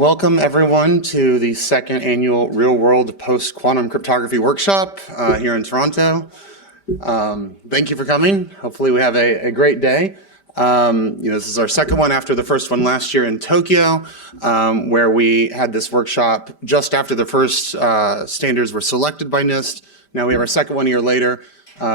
Welcome everyone to the second annual Real World Post-Quantum Cryptography Workshop here in Toronto. Thank you for coming. Hopefully we have a great day. This is our second one after the first one last year in Tokyo, where we had this workshop just after the first standards were selected by NIST. Now we have our second one a year later,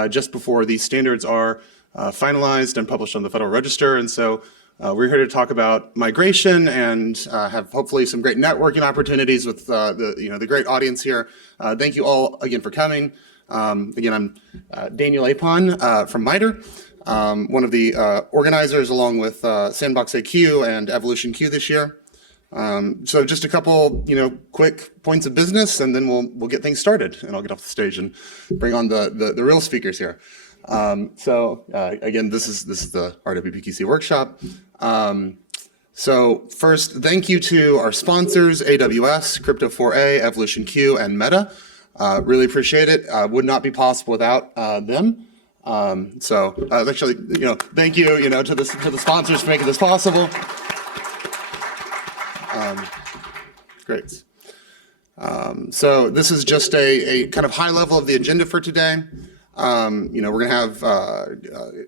just before these standards are finalized and published on the Federal Register. And so we're here to talk about migration and have hopefully some great networking opportunities with the great audience here. Thank you all again for coming. Again, I'm Daniel Apon from MITRE, one of the organizers along with SandboxAQ and evolutionQ this year. So just a couple, quick points of business, and then we'll get things started. And I'll get off the stage and bring on the real speakers here. Again, this is the RWPQC Workshop. So first, thank you to our sponsors, AWS, Crypto4A, evolutionQ, and Meta. Really appreciate it. Would not be possible without them. Actually, thank you, to the sponsors for making this possible. Great. So this is just a kind of high level of the agenda for today. We're going to have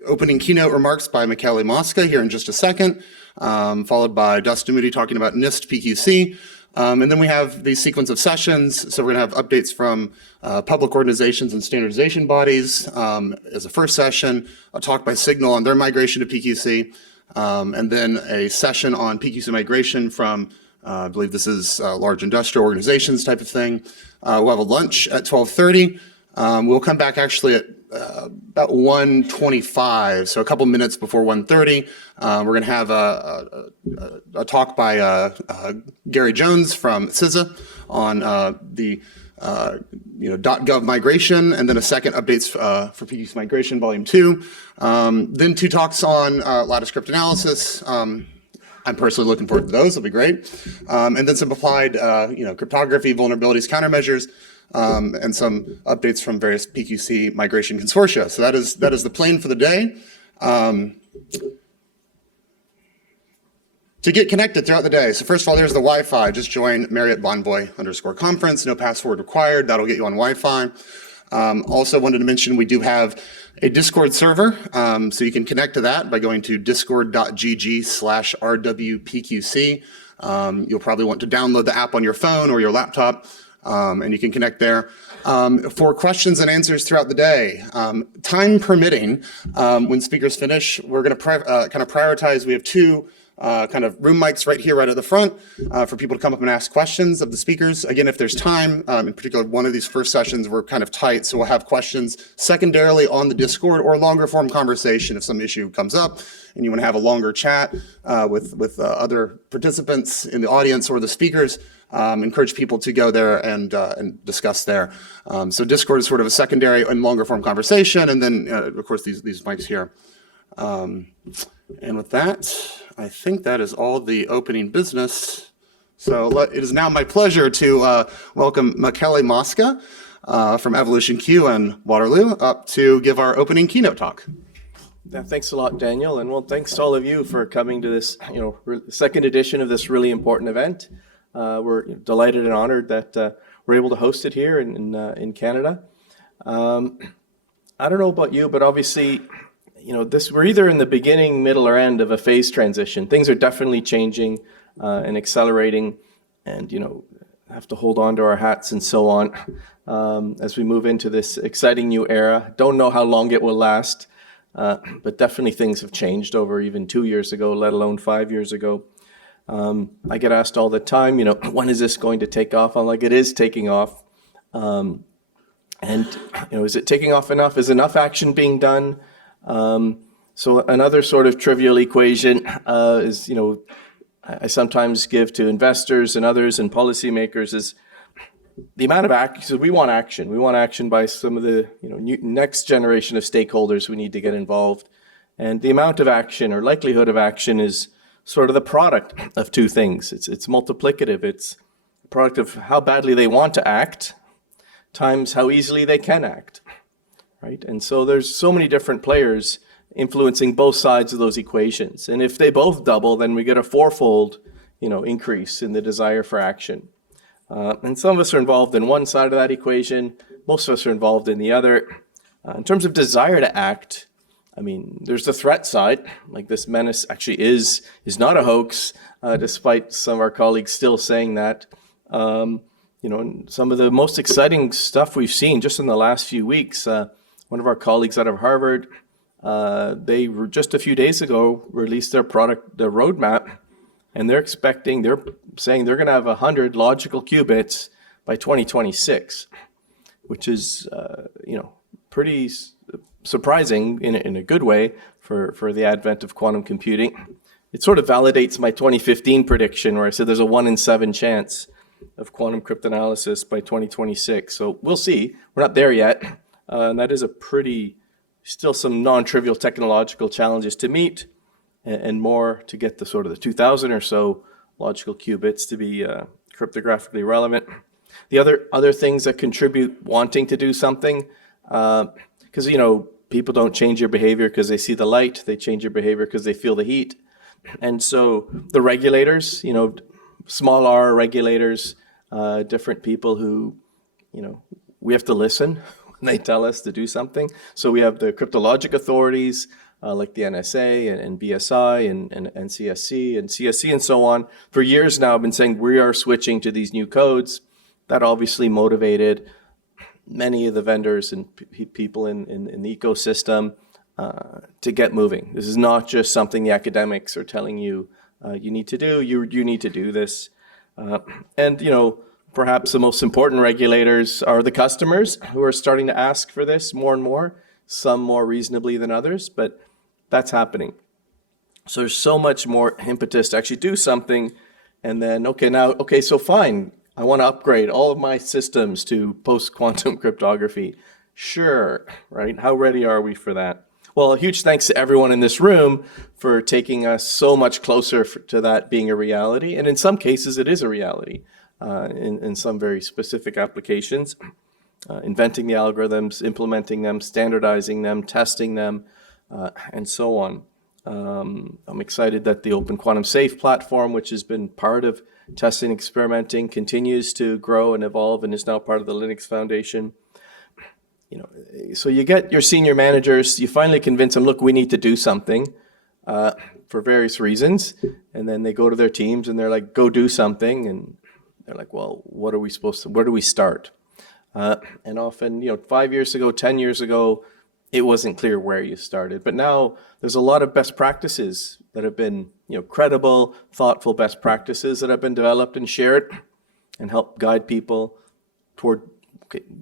opening keynote remarks by Michele Mosca here in just a second, followed by Dustin Moody talking about NIST PQC. And then we have the sequence of sessions. So we're going to have updates from public organizations and standardization bodies as a first session, a talk by Signal on their migration to PQC, and then a session on PQC migration from, I believe this is large industrial organizations type of thing. We'll have a lunch at 12:30. We'll come back actually at about 1:25, so a couple minutes before 1:30. We're going to have a talk by Gary Jones from CISA on the .gov migration, and then a second updates for PQC migration volume 2. Then 2 talks on lattice cryptanalysis. I'm personally looking forward to those. It'll be great. And then some applied cryptography, vulnerabilities, countermeasures. And some updates from various PQC migration consortia. So that is the plan for the day. To get connected throughout the day. So first of all, there's the Wi-Fi. Just join Marriott Bonvoy_conference. No password required. That'll get you on Wi-Fi. Also wanted to mention we do have a Discord server. So you can connect to that by going to discord.gg/RWPQC. You'll probably want to download the app on your phone or your laptop. And you can connect there. For questions and answers throughout the day, time permitting, when speakers finish, we're going to kind of prioritize. We have 2 kind of room mics right here, right at the front, for people to come up and ask questions of the speakers. Again, if there's time, in particular, one of these first sessions, we're kind of tight, so we'll have questions secondarily on the Discord or longer form conversation if some issue comes up and you want to have a longer chat with other participants in the audience or the speakers. Encourage people to go there and discuss there. So Discord is sort of a secondary and longer form conversation, and then of course these mics here. And with that, I think that is all the opening business. So it is now my pleasure to welcome Michele Mosca from evolutionQ and Waterloo up to give our opening keynote talk. Yeah, thanks a lot, Daniel, and well, thanks to all of you for coming to this, second edition of this really important event. We're delighted and honored that we're able to host it here in Canada. I don't know about you, but obviously, we're either in the beginning, middle, or end of a phase transition. Things are definitely changing and accelerating, and have to hold on to our hats and so on as we move into this exciting new era. Don't know how long it will last, but definitely things have changed over even 2 years ago, let alone 5 years ago. I get asked all the time, when is this going to take off? I'm like, it is taking off. Is it taking off enough? Is enough action being done? So another sort of trivial equation is, I sometimes give to investors and others and policymakers is the amount of action. So we want action. We want action by some of the next generation of stakeholders who need to get involved. And the amount of action or likelihood of action is sort of the product of 2 things. It's multiplicative. It's a product of how badly they want to act times how easily they can act, right? And so there's so many different players influencing both sides of those equations. And if they both double, then we get a 4-fold increase in the desire for action. And some of us are involved in one side of that equation. Most of us are involved in the other. In terms of desire to act, I mean, there's the threat side, like this menace actually is not a hoax, despite some of our colleagues still saying that. And some of the most exciting stuff we've seen just in the last few weeks, one of our colleagues out of Harvard, they were just a few days ago released their roadmap, and they're saying they're going to have 100 logical qubits by 2026, which is, pretty surprising in a good way for the advent of quantum computing. It sort of validates my 2015 prediction where I said there's a 1 in 7 chance of quantum cryptanalysis by 2026. So we'll see. We're not there yet. And that is still some non-trivial technological challenges to meet, and more to get the sort of the 2,000 or so logical qubits to be cryptographically relevant. The other things that contribute wanting to do something, because people don't change your behavior because they see the light. They change your behavior because they feel the heat. And so the regulators, small r regulators, different people who, we have to listen when they tell us to do something. So we have the cryptologic authorities, like the NSA and BSI and NCSC and CSC and so on. For years now, I've been saying we are switching to these new codes. That obviously motivated many of the vendors and people in the ecosystem to get moving. This is not just something the academics are telling you you need to do. You need to do this. And perhaps the most important regulators are the customers who are starting to ask for this more and more, some more reasonably than others, but that's happening. So there's so much more impetus to actually do something. And then, so fine. I want to upgrade all of my systems to post-quantum cryptography. Sure, right? How ready are we for that? Well, a huge thanks to everyone in this room for taking us so much closer to that being a reality. And in some cases, it is a reality in some very specific applications. Inventing the algorithms, implementing them, standardizing them, testing them, and so on. I'm excited that the Open Quantum Safe platform, which has been part of testing and experimenting, continues to grow and evolve and is now part of the Linux Foundation. So you get your senior managers, you finally convince them, look, we need to do something for various reasons. And then they go to their teams and they're like, go do something. And they're like, well, where do we start? And often, 5 years ago, 10 years ago, it wasn't clear where you started. But now there's a lot of best practices that have been, credible, thoughtful best practices that have been developed and shared and help guide people toward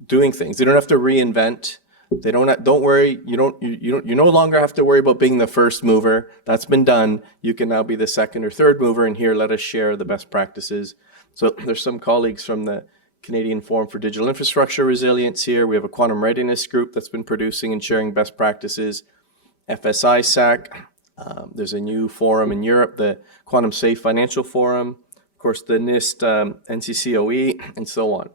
doing things. They don't have to reinvent. Don't worry. You no longer have to worry about being the first mover. That's been done. You can now be the second or third mover. And here, let us share the best practices. So there's some colleagues from the Canadian Forum for Digital Infrastructure Resilience here. We have a quantum readiness group that's been producing and sharing best practices. FSI-SAC. There's a new forum in Europe, the Quantum Safe Financial Forum. Of course, the NIST, NCCOE, and so on.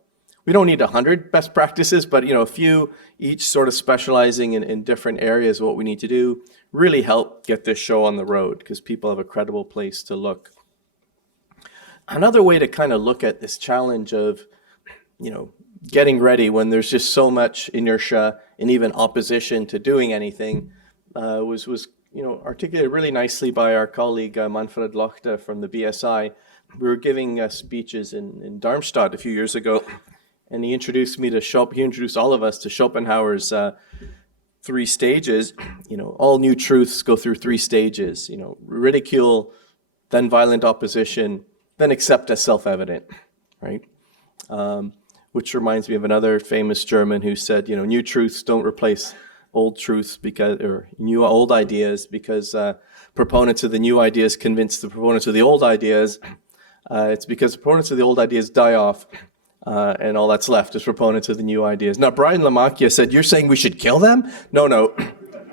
We don't need 100 best practices, but a few, each sort of specializing in different areas of what we need to do, really help get this show on the road because people have a credible place to look. Another way to kind of look at this challenge of getting ready when there's just so much inertia and even opposition to doing anything was articulated really nicely by our colleague Manfred Lochte from the BSI. We were giving speeches in Darmstadt a few years ago, and he introduced all of us to Schopenhauer's 3 stages. All new truths go through 3 stages. Ridicule, then violent opposition, then accept as self-evident, right? Which reminds me of another famous German who said, new truths don't replace old truths old ideas because proponents of the new ideas convince the proponents of the old ideas. It's because proponents of the old ideas die off, and all that's left is proponents of the new ideas. Now, Brian Lamacchia said, you're saying we should kill them? No,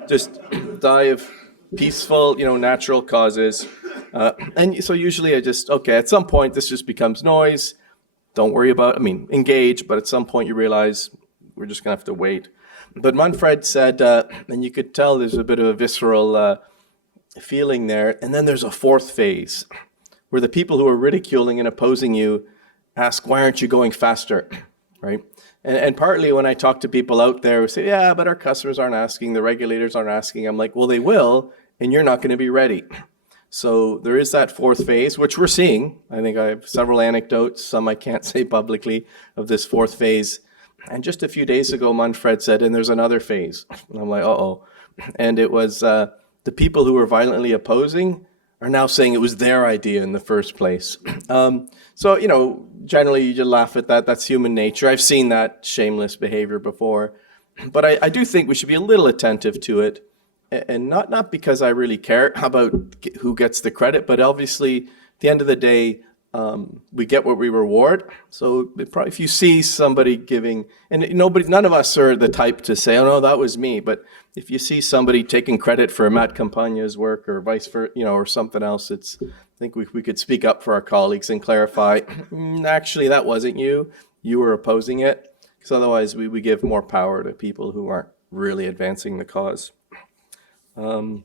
just die of peaceful, natural causes. And so usually at some point this just becomes noise. Don't worry about engage, but at some point you realize we're just going to have to wait. But Manfred said, and you could tell there's a bit of a visceral feeling there, and then there's a 4th phase, where the people who are ridiculing and opposing you ask, why aren't you going faster, right? And partly when I talk to people out there who say, yeah, but our customers aren't asking, the regulators aren't asking, I'm like, well, they will, and you're not going to be ready. So there is that fourth phase, which we're seeing. I think I have several anecdotes, some I can't say publicly, of this fourth phase. And just a few days ago, Manfred said, and there's another phase. And I'm like, uh-oh. And it was the people who were violently opposing are now saying it was their idea in the first place. So, generally you just laugh at that. That's human nature. I've seen that shameless behavior before. But I do think we should be a little attentive to it. And not because I really care about who gets the credit, but obviously at the end of the day, we get what we reward. So if you see somebody giving, and none of us are the type to say, oh no, that was me. But if you see somebody taking credit for Matt Campagna's work or vice versa, or something else, I think we could speak up for our colleagues and clarify, actually, that wasn't you. You were opposing it. Because otherwise we give more power to people who aren't really advancing the cause. The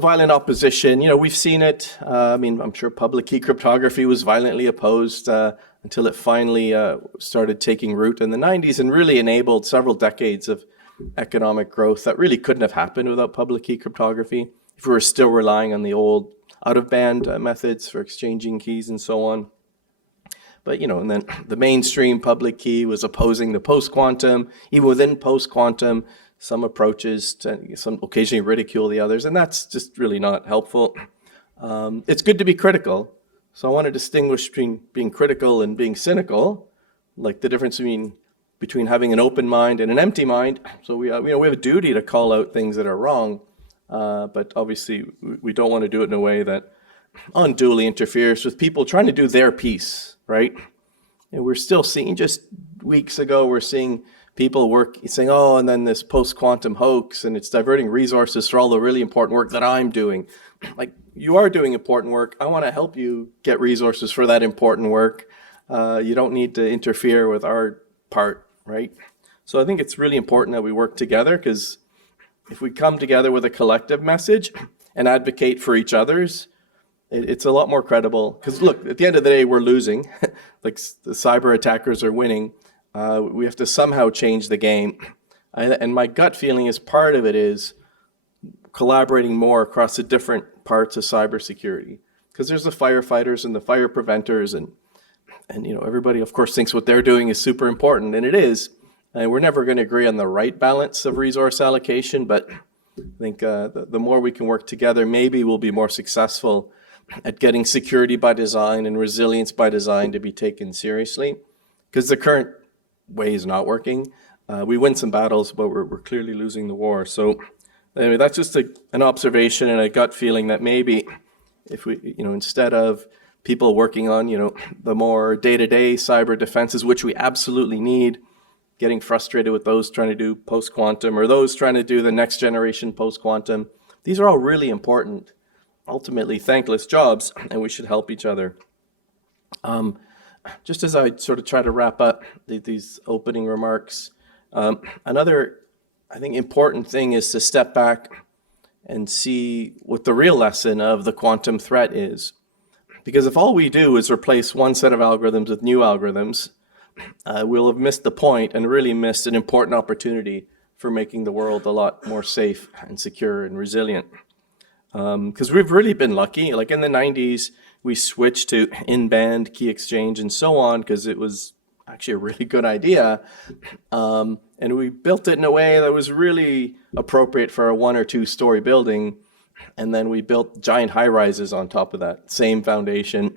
violent opposition, we've seen it. I'm sure public key cryptography was violently opposed until it finally started taking root in the 90s and really enabled several decades of economic growth that really couldn't have happened without public key cryptography if we were still relying on the old out-of-band methods for exchanging keys and so on. But, and then the mainstream public key was opposing the post-quantum. Even within post-quantum, some approaches some occasionally ridicule the others, and that's just really not helpful. It's good to be critical. So I want to distinguish between being critical and being cynical, like the difference between having an open mind and an empty mind. So we have a duty to call out things that are wrong, but obviously we don't want to do it in a way that unduly interferes with people trying to do their piece, right? And we're still seeing, just weeks ago, we're seeing people saying, oh, and then this post-quantum hoax, and it's diverting resources for all the really important work that I'm doing. Like, you are doing important work. I want to help you get resources for that important work. You don't need to interfere with our part, right? So I think it's really important that we work together, because if we come together with a collective message and advocate for each other's, it's a lot more credible. Because look, at the end of the day, we're losing. Like, the cyber attackers are winning. We have to somehow change the game. And my gut feeling is part of it is collaborating more across the different parts of cybersecurity. Because there's the firefighters and the fire preventers, and everybody, of course, thinks what they're doing is super important, and it is. And we're never going to agree on the right balance of resource allocation, but I think the more we can work together, maybe we'll be more successful at getting security by design and resilience by design to be taken seriously. Because the current way is not working. We win some battles, but we're clearly losing the war. So anyway, that's just an observation and a gut feeling that maybe if we, instead of people working on, the more day-to-day cyber defenses, which we absolutely need, getting frustrated with those trying to do post-quantum or those trying to do the next generation post-quantum, these are all really important, ultimately thankless jobs, and we should help each other. Just as I sort of try to wrap up these opening remarks, another, I think, important thing is to step back and see what the real lesson of the quantum threat is. Because if all we do is replace one set of algorithms with new algorithms, we'll have missed the point and really missed an important opportunity for making the world a lot more safe and secure and resilient. Because we've really been lucky. Like in the 90s, we switched to in-band key exchange and so on because it was actually a really good idea. And we built it in a way that was really appropriate for a 1 or 2 story building. And then we built giant high rises on top of that same foundation.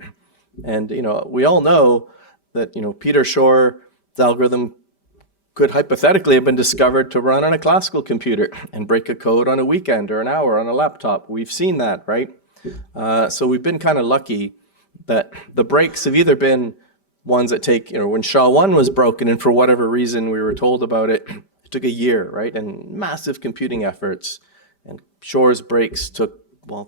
And, we all know that, Peter Shor's algorithm could hypothetically have been discovered to run on a classical computer and break a code on a weekend or an hour on a laptop. We've seen that, right? So we've been kind of lucky that the breaks have either been ones that take, when SHA-1 was broken and for whatever reason we were told about it, it took a year, right? And massive computing efforts. And Shor's breaks took,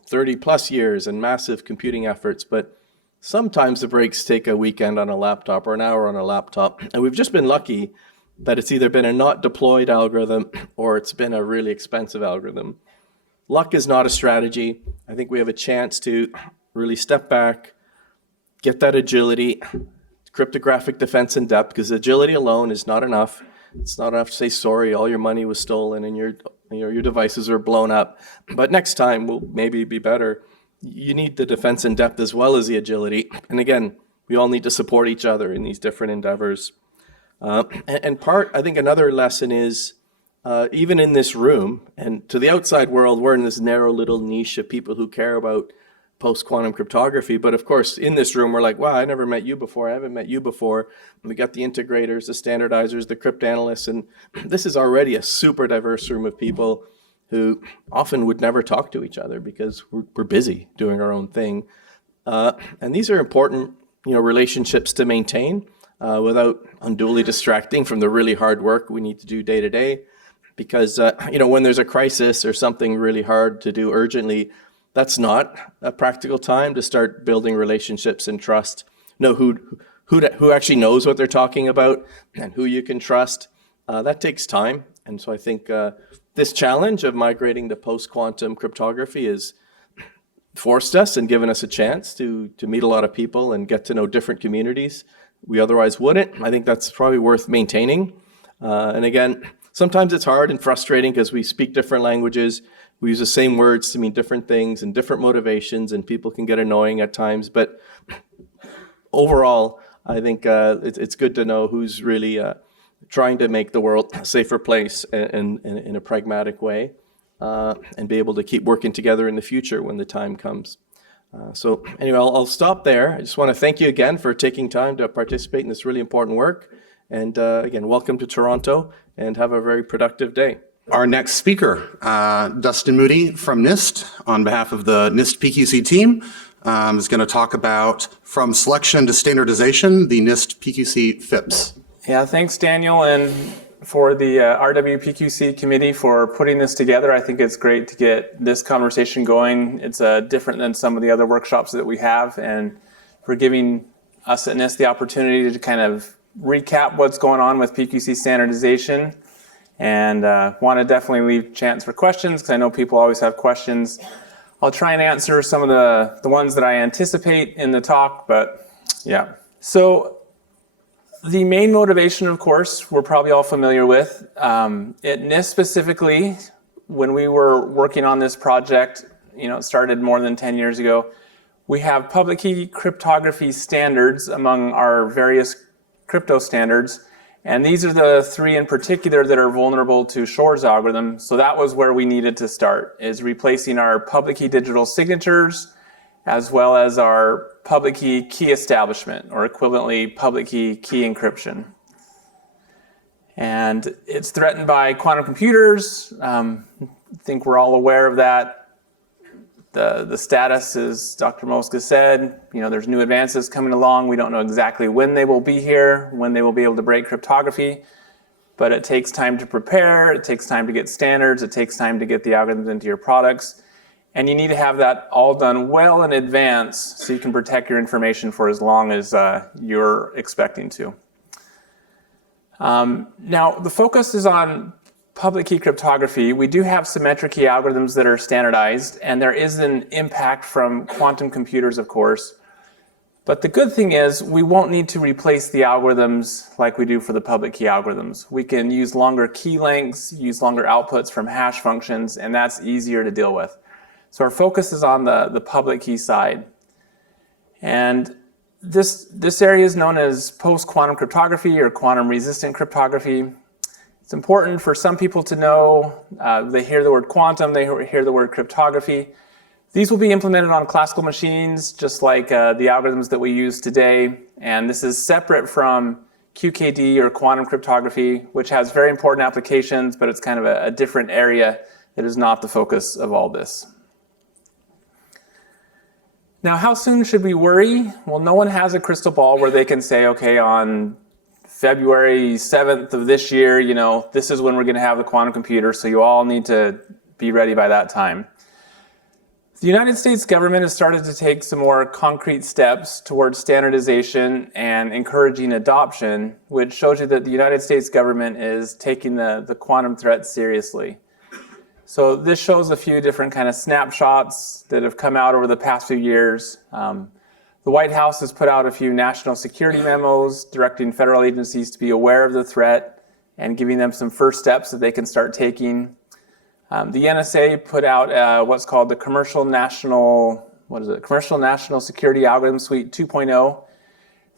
30 plus years and massive computing efforts. But sometimes the breaks take a weekend on a laptop or an hour on a laptop. And we've just been lucky that it's either been a not deployed algorithm or it's been a really expensive algorithm. Luck is not a strategy. I think we have a chance to really step back, get that agility, cryptographic defense in depth, because agility alone is not enough. It's not enough to say, sorry, all your money was stolen and your devices are blown up, but next time will maybe be better. You need the defense in depth as well as the agility. And again, we all need to support each other in these different endeavors. I think another lesson is, even in this room and to the outside world, we're in this narrow little niche of people who care about post-quantum cryptography. But of course, in this room, we're like, wow, I never met you before. I haven't met you before. And we got the integrators, the standardizers, the cryptanalysts, and this is already a super diverse room of people who often would never talk to each other because we're busy doing our own thing. And these are important, relationships to maintain without unduly distracting from the really hard work we need to do day to day. Because, when there's a crisis or something really hard to do urgently, that's not a practical time to start building relationships and trust. Know who actually knows what they're talking about and who you can trust. That takes time. And so I think this challenge of migrating to post-quantum cryptography has forced us and given us a chance to meet a lot of people and get to know different communities we otherwise wouldn't. I think that's probably worth maintaining. And again, sometimes it's hard and frustrating because we speak different languages. We use the same words to mean different things and different motivations, and people can get annoying at times. But overall, I think it's good to know who's really trying to make the world a safer place in a pragmatic way, and be able to keep working together in the future when the time comes. So anyway, I'll stop there. I just want to thank you again for taking time to participate in this really important work. And again, welcome to Toronto, and have a very productive day. Our next speaker, Dustin Moody from NIST, on behalf of the NIST PQC team, is going to talk about from selection to standardization, the NIST PQC FIPS. Yeah, thanks, Daniel, and for the RWPQC committee for putting this together. I think it's great to get this conversation going. It's different than some of the other workshops that we have, and for giving us at NIST the opportunity to kind of recap what's going on with PQC standardization. And want to definitely leave a chance for questions because I know people always have questions. I'll try and answer some of the ones that I anticipate in the talk, but yeah. So the main motivation, of course, we're probably all familiar with. At NIST specifically, when we were working on this project, it started more than 10 years ago, we have public key cryptography standards among our various crypto standards. And these are the three in particular that are vulnerable to Shor's algorithm. So that was where we needed to start, is replacing our public key digital signatures as well as our public key key establishment, or equivalently public key encryption. And it's threatened by quantum computers. I think we're all aware of that. The status, as Dr. Mosca said, there's new advances coming along. We don't know exactly when they will be here, when they will be able to break cryptography, but it takes time to prepare, it takes time to get standards, it takes time to get the algorithms into your products, and you need to have that all done well in advance so you can protect your information for as long as you're expecting to. Now, the focus is on public key cryptography. We do have symmetric key algorithms that are standardized, and there is an impact from quantum computers, of course. But the good thing is we won't need to replace the algorithms like we do for the public key algorithms. We can use longer key lengths, use longer outputs from hash functions, and that's easier to deal with. So our focus is on the public key side. And this area is known as post-quantum cryptography or quantum-resistant cryptography. It's important for some people to know, they hear the word quantum, they hear the word cryptography. These will be implemented on classical machines, just like the algorithms that we use today. And this is separate from QKD or quantum cryptography, which has very important applications, but it's kind of a different area. It is not the focus of all this. Now, how soon should we worry? Well, no one has a crystal ball where they can say, okay, on February 7th of this year, this is when we're going to have the quantum computer, so you all need to be ready by that time. The United States government has started to take some more concrete steps towards standardization and encouraging adoption, which shows you that the United States government is taking the quantum threat seriously. So this shows a few different kind of snapshots that have come out over the past few years. The White House has put out a few national security memos directing federal agencies to be aware of the threat and giving them some first steps that they can start taking. The NSA put out what's called the Commercial National Security Algorithm Suite 2.0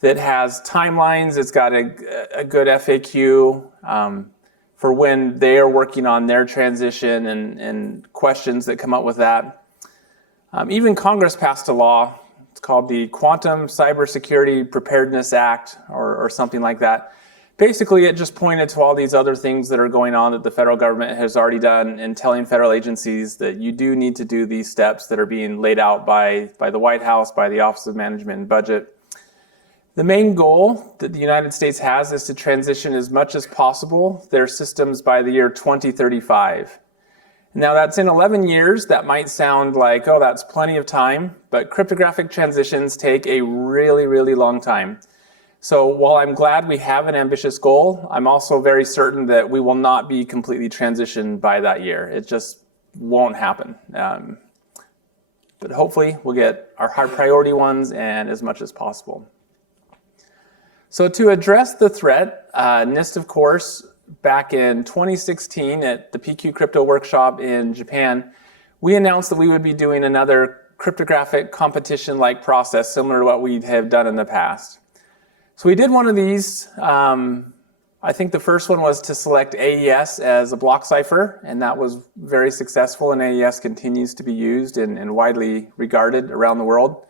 that has timelines. It's got a good FAQ for when they are working on their transition and questions that come up with that. Even Congress passed a law. It's called the Quantum Cybersecurity Preparedness Act or something like that. Basically, it just pointed to all these other things that are going on that the federal government has already done and telling federal agencies that you do need to do these steps that are being laid out by the White House, by the Office of Management and Budget. The main goal that the United States has is to transition as much as possible their systems by the year 2035. Now that's in 11 years. That might sound like, oh, that's plenty of time, but cryptographic transitions take a really, really long time. So while I'm glad we have an ambitious goal, I'm also very certain that we will not be completely transitioned by that year. It just won't happen. But hopefully we'll get our high priority ones and as much as possible. So to address the threat, NIST, of course, back in 2016 at the PQ Crypto Workshop in Japan, we announced that we would be doing another cryptographic competition-like process similar to what we have done in the past. So we did one of these. I think the first one was to select AES as a block cipher, and that was very successful, and AES continues to be used and widely regarded around the world.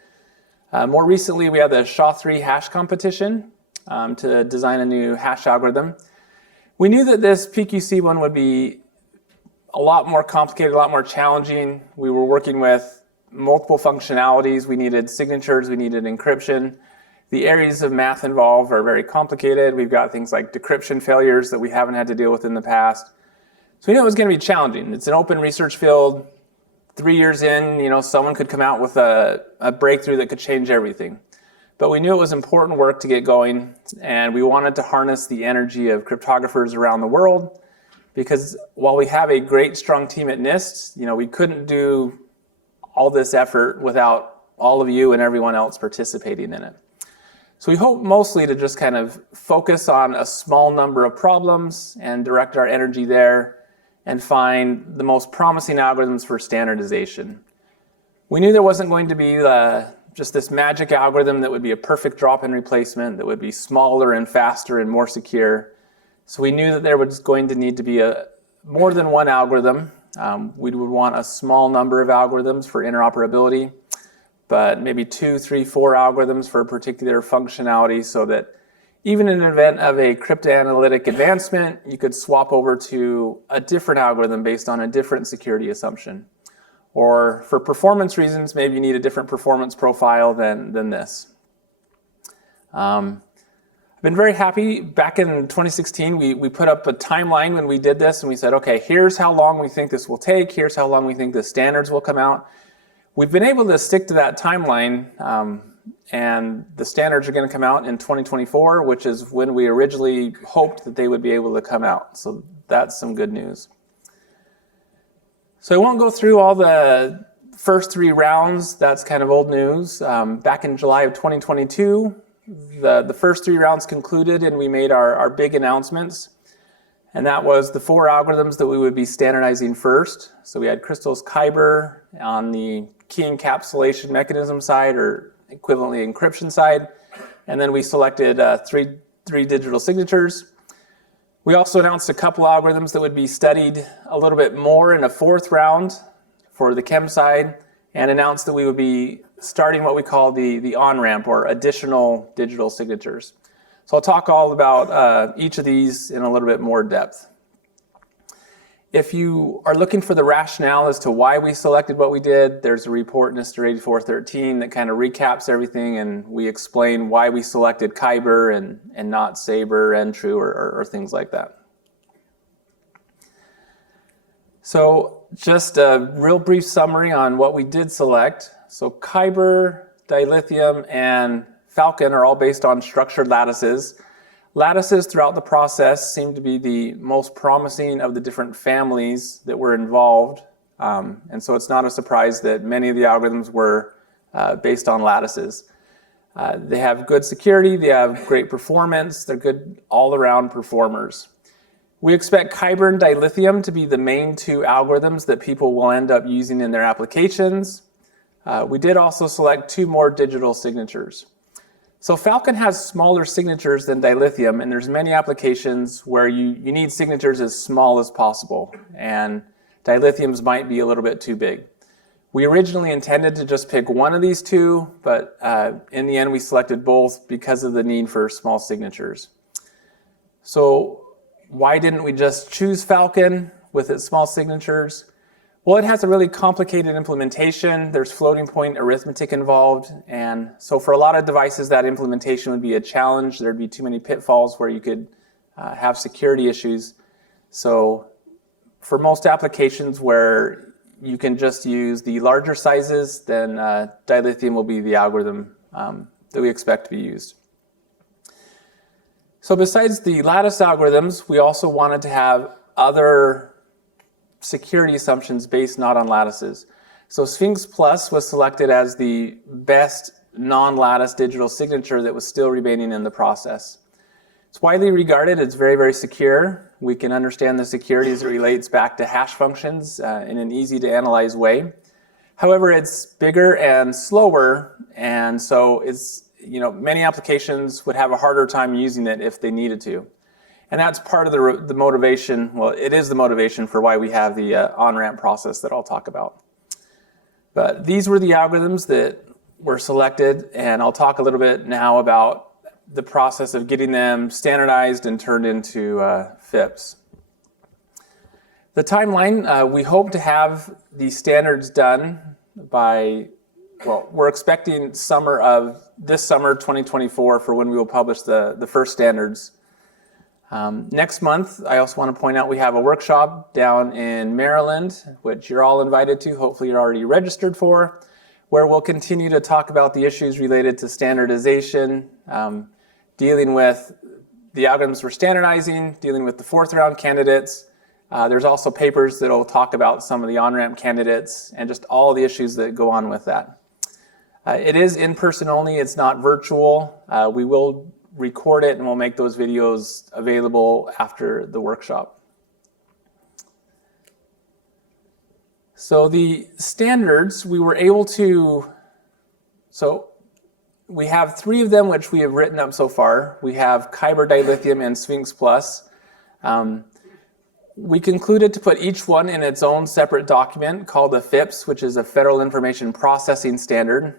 More recently, we had the SHA-3 hash competition to design a new hash algorithm. We knew that this PQC one would be a lot more complicated, a lot more challenging. We were working with multiple functionalities. We needed signatures, we needed encryption. The areas of math involved are very complicated. We've got things like decryption failures that we haven't had to deal with in the past. So we knew it was going to be challenging. It's an open research field. 3 years in, someone could come out with a breakthrough that could change everything. But we knew it was important work to get going, and we wanted to harness the energy of cryptographers around the world, because while we have a great, strong team at NIST, we couldn't do all this effort without all of you and everyone else participating in it. So we hope mostly to just kind of focus on a small number of problems and direct our energy there and find the most promising algorithms for standardization. We knew there wasn't going to be just this magic algorithm that would be a perfect drop-in replacement, that would be smaller and faster and more secure. So we knew that there was going to need to be more than one algorithm. We would want a small number of algorithms for interoperability, but maybe 2, 3, 4 algorithms for a particular functionality, so that even in an event of a cryptanalytic advancement, you could swap over to a different algorithm based on a different security assumption. Or for performance reasons, maybe you need a different performance profile than this. I've been very happy. Back in 2016, we put up a timeline when we did this, and we said, okay, here's how long we think this will take. Here's how long we think the standards will come out. We've been able to stick to that timeline, and the standards are going to come out in 2024, which is when we originally hoped that they would be able to come out. So that's some good news. So I won't go through all the first 3 rounds. That's kind of old news. Back in July of 2022, the first 3 rounds concluded, and we made our big announcements. And that was the 4 algorithms that we would be standardizing first. So we had Crystal's Kyber on the key encapsulation mechanism side, or equivalently encryption side. And then we selected 3 digital signatures. We also announced a couple algorithms that would be studied a little bit more in a 4th round for the chem side, and announced that we would be starting what we call the on-ramp, or additional digital signatures. So I'll talk all about each of these in a little bit more depth. If you are looking for the rationale as to why we selected what we did, there's a report in NIST 8413 that kind of recaps everything, and we explain why we selected Kyber and not Sabre, N-True, or things like that. So just a real brief summary on what we did select. So Kyber, dilithium, and Falcon are all based on structured lattices. Lattices throughout the process seem to be the most promising of the different families that were involved. And so it's not a surprise that many of the algorithms were based on lattices. They have good security, they have great performance, they're good all-around performers. We expect Kyber and dilithium to be the main two algorithms that people will end up using in their applications. We did also select 2 more digital signatures. So Falcon has smaller signatures than dilithium, and there's many applications where you need signatures as small as possible, and dilithiums might be a little bit too big. We originally intended to just pick one of these 2, but in the end we selected both because of the need for small signatures. So why didn't we just choose Falcon with its small signatures? Well, it has a really complicated implementation. There's floating point arithmetic involved, and so for a lot of devices that implementation would be a challenge. There'd be too many pitfalls where you could have security issues. So for most applications where you can just use the larger sizes, then dilithium will be the algorithm that we expect to be used. So besides the lattice algorithms, we also wanted to have other security assumptions based not on lattices. So Sphinx Plus was selected as the best non-lattice digital signature that was still remaining in the process. It's widely regarded, it's very, very secure. We can understand the security as it relates back to hash functions in an easy to analyze way. However, it's bigger and slower, and so it's, many applications would have a harder time using it if they needed to. And that's part of the motivation, well, it is the motivation for why we have the on-ramp process that I'll talk about. But these were the algorithms that were selected, and I'll talk a little bit now about the process of getting them standardized and turned into FIPS. The timeline, we hope to have the standards done by, well, we're expecting this summer 2024 for when we will publish the first standards. Next month, I also want to point out we have a workshop down in Maryland, which you're all invited to, hopefully you're already registered for, where we'll continue to talk about the issues related to standardization, dealing with the algorithms we're standardizing, dealing with the 4th round candidates. There's also papers that will talk about some of the on-ramp candidates and just all the issues that go on with that. It is in-person only, it's not virtual. We will record it and we'll make those videos available after the workshop. So the standards, we were able to, so we have 3 of them which we have written up so far. We have Kyber, dilithium, and Sphinx Plus. We concluded to put each one in its own separate document called the FIPS, which is a Federal Information Processing Standard.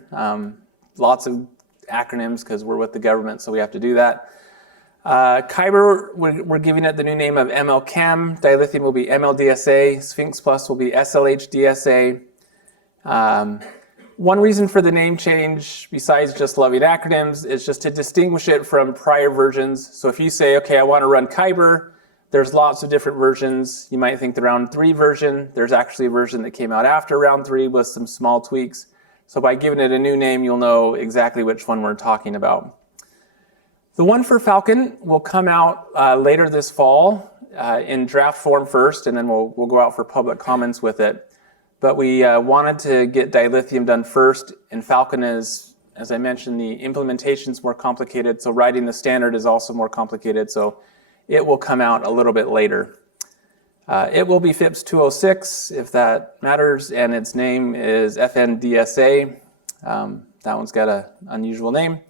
Lots of acronyms because we're with the government, so we have to do that. Kyber, we're giving it the new name of MLChem. Dilithium will be MLDSA. Sphinx Plus will be SLHDSA. One reason for the name change, besides just loving acronyms, is just to distinguish it from prior versions. So if you say, okay, I want to run Kyber, there's lots of different versions. You might think the round 3 version. There's actually a version that came out after round 3 with some small tweaks. So by giving it a new name, you'll know exactly which one we're talking about. The one for Falcon will come out later this fall in draft form first, and then we'll go out for public comments with it. But we wanted to get dilithium done first, and Falcon is, as I mentioned, the implementation's more complicated, so writing the standard is also more complicated, so it will come out a little bit later. It will be FIPS 206, if that matters, and its name is FNDSA. That one's got an unusual name.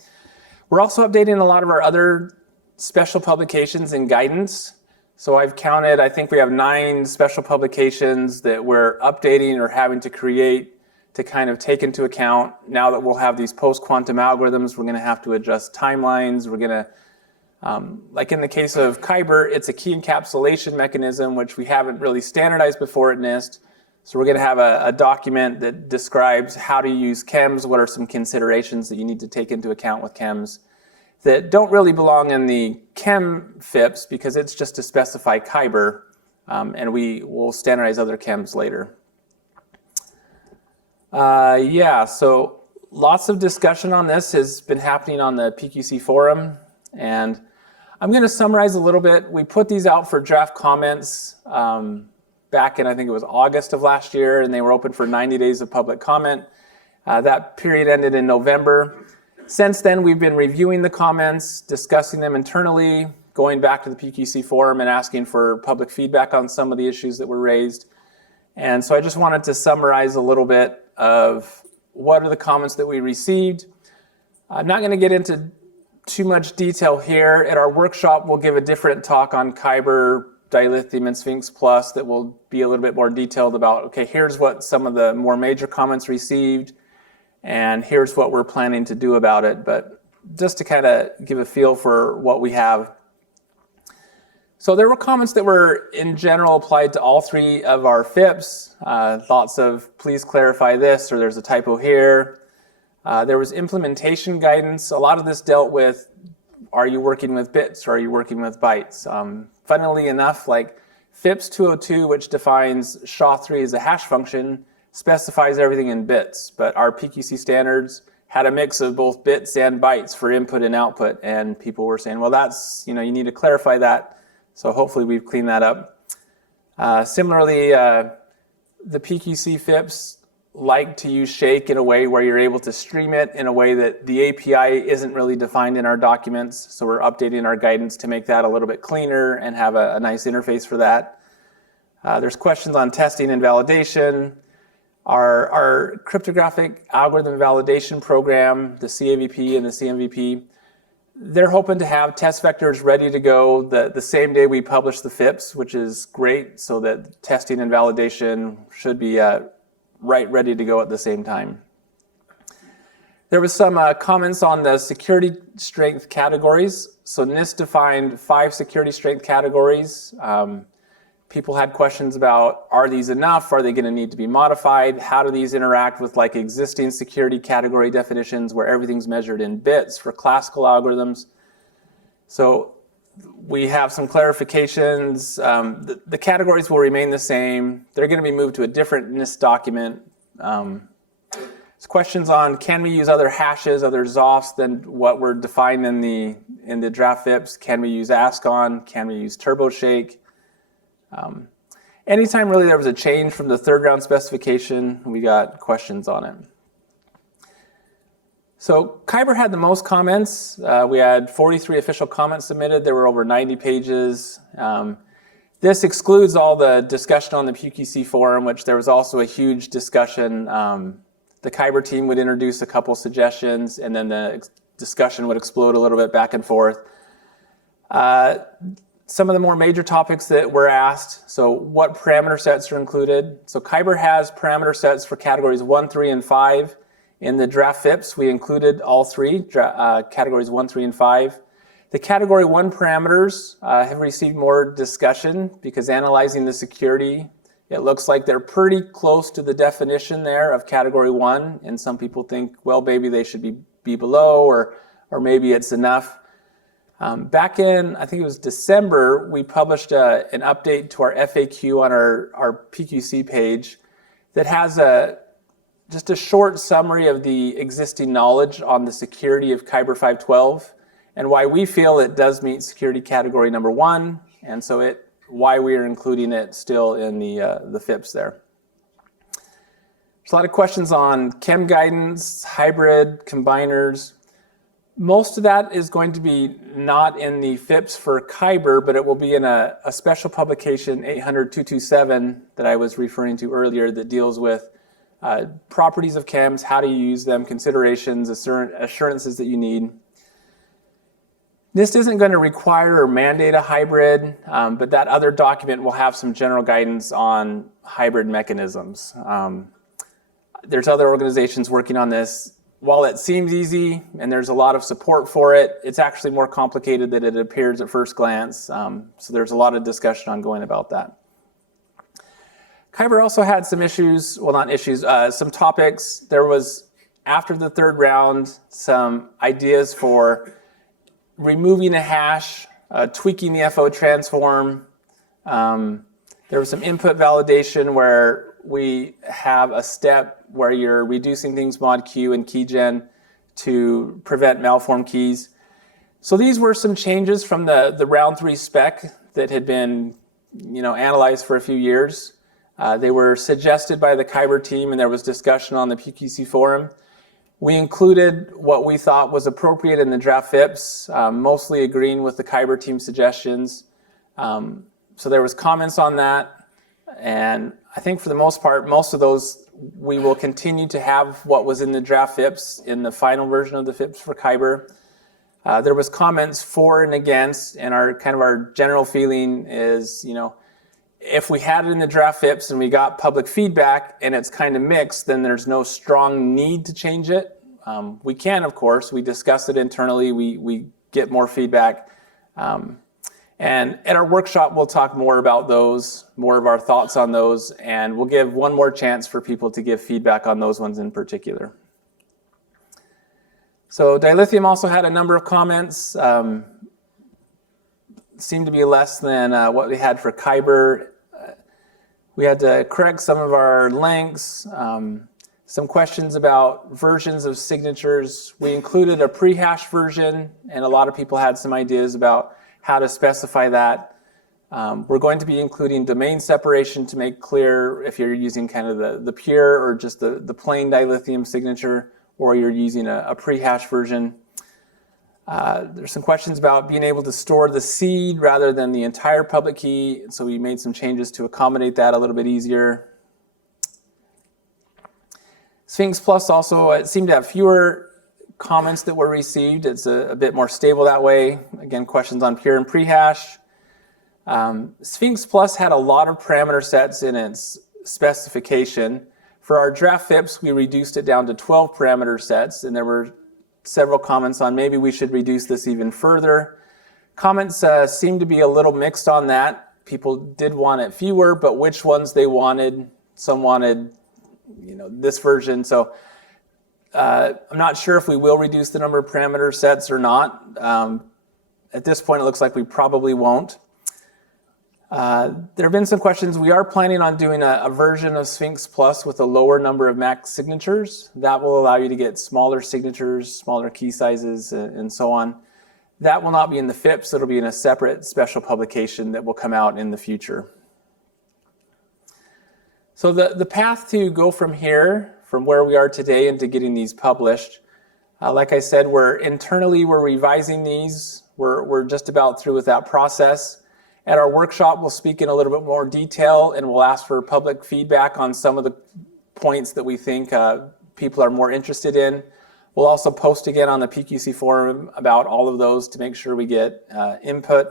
We're also updating a lot of our other special publications and guidance. So I've counted, I think we have 9 special publications that we're updating or having to create to kind of take into account. Now that we'll have these post-quantum algorithms, we're going to have to adjust timelines. We're going to like in the case of Kyber, it's a key encapsulation mechanism, which we haven't really standardized before at NIST. So we're going to have a document that describes how to use chems, what are some considerations that you need to take into account with chems that don't really belong in the chem FIPS because it's just to specify Kyber, and we will standardize other chems later. So lots of discussion on this has been happening on the PQC forum, and I'm going to summarize a little bit. We put these out for draft comments back in, I think it was August of last year, and they were open for 90 days of public comment. That period ended in November. Since then, we've been reviewing the comments, discussing them internally, going back to the PQC forum and asking for public feedback on some of the issues that were raised. And so I just wanted to summarize a little bit of what are the comments that we received. I'm not going to get into too much detail here. At our workshop, we'll give a different talk on Kyber, dilithium, and Sphinx Plus that will be a little bit more detailed about, okay, here's what some of the more major comments received, and here's what we're planning to do about it. But just to kind of give a feel for what we have. So there were comments that were in general applied to all three of our FIPS. Lots of please clarify this, or there's a typo here. There was implementation guidance. A lot of this dealt with, are you working with bits or are you working with bytes? Funnily enough, like FIPS 202, which defines SHA-3 as a hash function, specifies everything in bits, but our PQC standards had a mix of both bits and bytes for input and output, and people were saying, well, that's, you need to clarify that. So hopefully we've cleaned that up. Similarly, the PQC FIPS like to use Shake in a way where you're able to stream it in a way that the API isn't really defined in our documents. So we're updating our guidance to make that a little bit cleaner and have a nice interface for that. There's questions on testing and validation. Our cryptographic algorithm validation program, the CAVP and the CMVP, they're hoping to have test vectors ready to go the same day we publish the FIPS, which is great, so that testing and validation should be ready to go at the same time. There was some comments on the security strength categories. So NIST defined 5 security strength categories. People had questions about, are these enough? Are they going to need to be modified? How do these interact with like existing security category definitions where everything's measured in bits for classical algorithms? So we have some clarifications. The categories will remain the same. They're going to be moved to a different NIST document. There's questions on, can we use other hashes, other ZOFs than what were defined in the draft FIPS? Can we use ASCON? Can we use TurboShake? Anytime really there was a change from the third round specification, we got questions on it. So Kyber had the most comments. We had 43 official comments submitted. There were over 90 pages. This excludes all the discussion on the PQC forum, which there was also a huge discussion. The Kyber team would introduce a couple suggestions, and then the discussion would explode a little bit back and forth. Some of the more major topics that were asked, so what parameter sets are included? So Kyber has parameter sets for categories 1, 3, and 5. In the draft FIPS, we included all three, categories 1, 3, and 5. The category 1 parameters have received more discussion because analyzing the security, it looks like they're pretty close to the definition there of category 1, and some people think, well, maybe they should be below, or maybe it's enough. Back in, I think it was December, we published an update to our FAQ on our PQC page that has just a short summary of the existing knowledge on the security of Kyber 512 and why we feel it does meet security category number 1, and so why we are including it still in the FIPS there. There's a lot of questions on chem guidance, hybrid, combiners. Most of that is going to be not in the FIPS for Kyber, but it will be in a special publication, 800-227, that I was referring to earlier, that deals with properties of chems, how to use them, considerations, assurances that you need. NIST isn't going to require or mandate a hybrid, but that other document will have some general guidance on hybrid mechanisms. There's other organizations working on this. While it seems easy and there's a lot of support for it, it's actually more complicated than it appears at first glance. So there's a lot of discussion ongoing about that. Kyber also had some issues, well, not issues, some topics. There was, after the third round, some ideas for removing a hash, tweaking the FO transform. There was some input validation where we have a step where you're reducing things mod Q and keygen to prevent malformed keys. So these were some changes from the round 3 spec that had been analyzed for a few years. They were suggested by the Kyber team, and there was discussion on the PQC forum. We included what we thought was appropriate in the draft FIPS, mostly agreeing with the Kyber team suggestions. So there was comments on that, and I think for the most part, most of those, we will continue to have what was in the draft FIPS in the final version of the FIPS for Kyber. There was comments for and against, and our general feeling is, if we had it in the draft FIPS and we got public feedback and it's kind of mixed, then there's no strong need to change it. We can, of course, we discuss it internally, we get more feedback. And at our workshop, we'll talk more about those, more of our thoughts on those, and we'll give one more chance for people to give feedback on those ones in particular. So dilithium also had a number of comments, seemed to be less than what we had for Kyber. We had to correct some of our lengths, some questions about versions of signatures. We included a pre-hash version, and a lot of people had some ideas about how to specify that. We're going to be including domain separation to make clear if you're using kind of the pure or just the plain dilithium signature, or you're using a pre-hash version. There's some questions about being able to store the seed rather than the entire public key, so we made some changes to accommodate that a little bit easier. Sphinx Plus also, it seemed to have fewer comments that were received. It's a bit more stable that way. Again, questions on pure and pre-hash. Sphinx Plus had a lot of parameter sets in its specification. For our draft FIPS, we reduced it down to 12 parameter sets, and there were several comments on maybe we should reduce this even further. Comments seemed to be a little mixed on that. People did want it fewer, but which ones they wanted. Some wanted, this version. So I'm not sure if we will reduce the number of parameter sets or not. At this point, it looks like we probably won't. There have been some questions. We are planning on doing a version of Sphinx Plus with a lower number of max signatures. That will allow you to get smaller signatures, smaller key sizes, and so on. That will not be in the FIPS. It'll be in a separate special publication that will come out in the future. So the path to go from here, from where we are today into getting these published, like I said, we're revising these. We're just about through with that process. At our workshop, we'll speak in a little bit more detail, and we'll ask for public feedback on some of the points that we think people are more interested in. We'll also post again on the PQC forum about all of those to make sure we get input.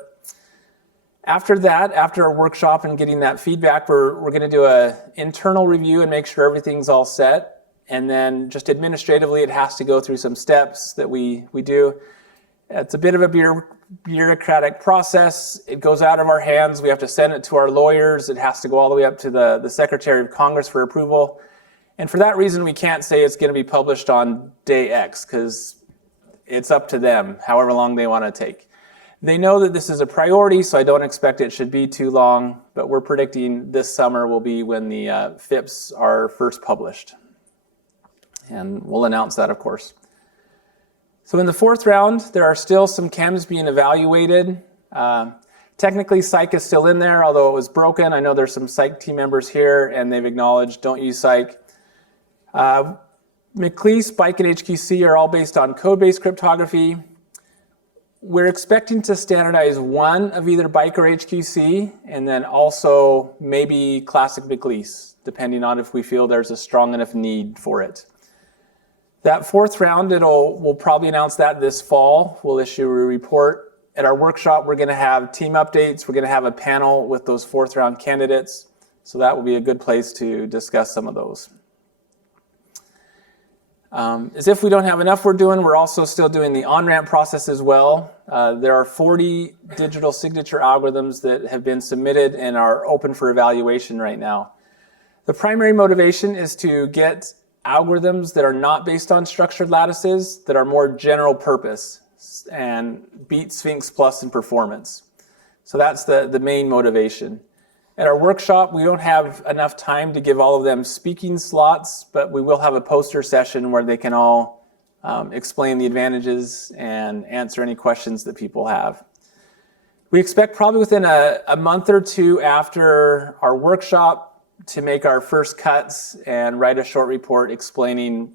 After that, after our workshop and getting that feedback, we're going to do an internal review and make sure everything's all set. And then just administratively, it has to go through some steps that we do. It's a bit of a bureaucratic process. It goes out of our hands. We have to send it to our lawyers. It has to go all the way up to the Secretary of Congress for approval. And for that reason, we can't say it's going to be published on day X, because it's up to them, however long they want to take. They know that this is a priority, so I don't expect it should be too long, but we're predicting this summer will be when the FIPS are first published. And we'll announce that, of course. So in the fourth round, there are still some chems being evaluated. Technically, psych is still in there, although it was broken. I know there's some psych team members here, and they've acknowledged don't use psych. McLeese, Spike, and HQC are all based on code-based cryptography. We're expecting to standardize one of either BIKE or HQC, and then also maybe classic McLeese, depending on if we feel there's a strong enough need for it. That fourth round, we'll probably announce that this fall. We'll issue a report. At our workshop, we're going to have team updates. We're going to have a panel with those fourth round candidates. So that will be a good place to discuss some of those. As if we don't have enough we're also still doing the on-ramp process as well. There are 40 digital signature algorithms that have been submitted and are open for evaluation right now. The primary motivation is to get algorithms that are not based on structured lattices, that are more general purpose and beat Sphinx Plus in performance. So that's the main motivation. At our workshop, we don't have enough time to give all of them speaking slots, but we will have a poster session where they can all explain the advantages, and answer any questions that people have. We expect probably within a month or two after our workshop to make our first cuts and write a short report explaining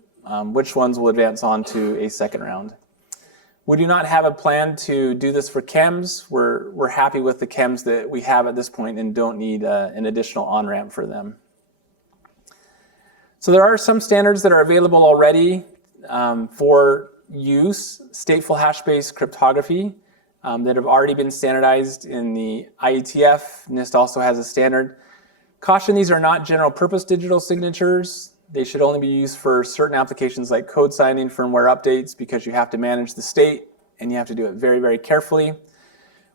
which ones will advance on to a second round. We do not have a plan to do this for chems. We're happy with the chems that we have at this point and don't need an additional on-ramp for them. So there are some standards that are available already for use, stateful hash-based cryptography, that have already been standardized in the IETF. NIST also has a standard. Caution, these are not general purpose digital signatures. They should only be used for certain applications like code signing, firmware updates, because you have to manage the state and you have to do it very, very carefully.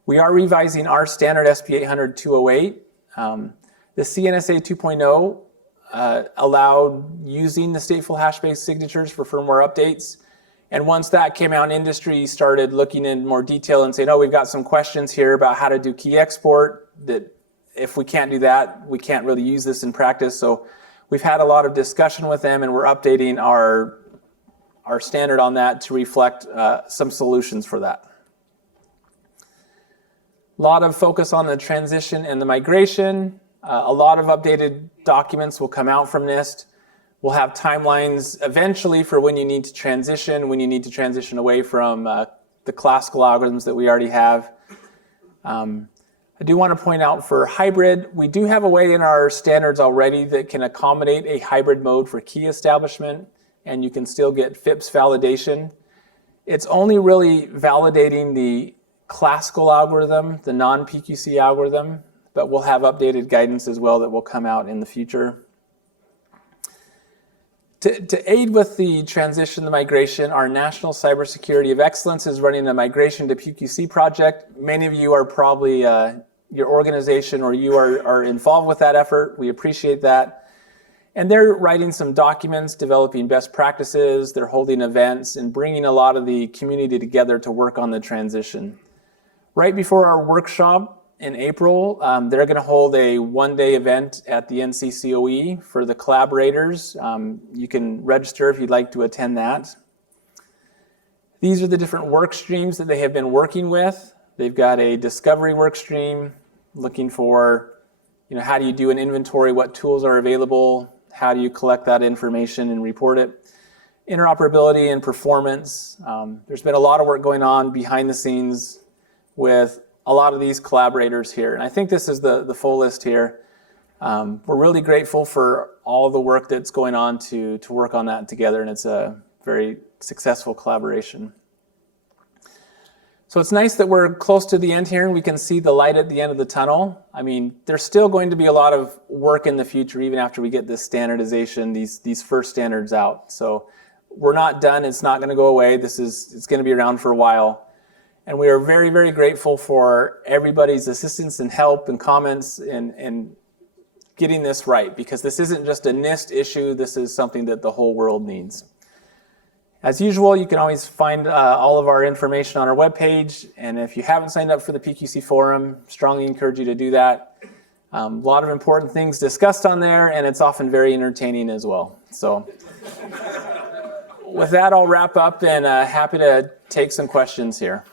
We are revising our standard SP 800-208. The CNSA 2.0 allowed using the stateful hash-based signatures for firmware updates. And once that came out, industry started looking in more detail and saying, oh, we've got some questions here about how to do key export, that if we can't do that, we can't really use this in practice. So we've had a lot of discussion with them, and we're updating our standard on that to reflect some solutions for that. A lot of focus on the transition and the migration. A lot of updated documents will come out from NIST. We'll have timelines eventually for when you need to transition away from the classical algorithms that we already have. I do want to point out for hybrid, we do have a way in our standards already that can accommodate a hybrid mode for key establishment, and you can still get FIPS validation. It's only really validating the classical algorithm, the non-PQC algorithm, but we'll have updated guidance as well that will come out in the future. To aid with the transition, the migration, our National Cybersecurity of Excellence is running a migration to PQC project. Many of you are probably, your organization or you are involved with that effort. We appreciate that. And they're writing some documents, developing best practices, they're holding events, and bringing a lot of the community together to work on the transition. Right before our workshop in April, they're going to hold a one-day event at the NCCOE for the collaborators. You can register if you'd like to attend that. These are the different work streams that they have been working with. They've got a discovery work stream looking for, how do you do an inventory, what tools are available, how do you collect that information and report it. Interoperability and performance. There's been a lot of work going on behind the scenes with a lot of these collaborators here. And I think this is the full list here. We're really grateful for all the work that's going on to work on that together, and it's a very successful collaboration. So it's nice that we're close to the end here and we can see the light at the end of the tunnel. I mean, there's still going to be a lot of work in the future, even after we get this standardization, these first standards out. So we're not done, it's not gonna go away. It's gonna be around for a while. And we are very, very grateful for everybody's assistance and help and comments in getting this right, because this isn't just a NIST issue, this is something that the whole world needs. As usual, you can always find all of our information on our webpage, and if you haven't signed up for the PQC forum, strongly encourage you to do that. A lot of important things discussed on there, and it's often very entertaining as well. So with that, I'll wrap up, and happy to take some questions here.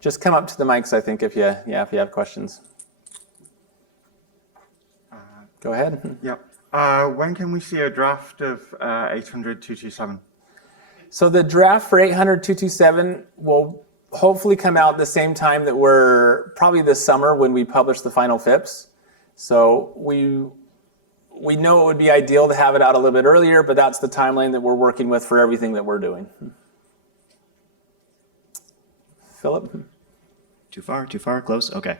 Just come up to the mics, I think, if you have questions. Go ahead. Yep. When can we see a draft of 800.227? So the draft for 800.227 will hopefully come out the same time that we're probably this summer when we publish the final FIPS. So we know it would be ideal to have it out a little bit earlier, but that's the timeline that we're working with for everything that we're doing. Philip? Too far, close? Okay.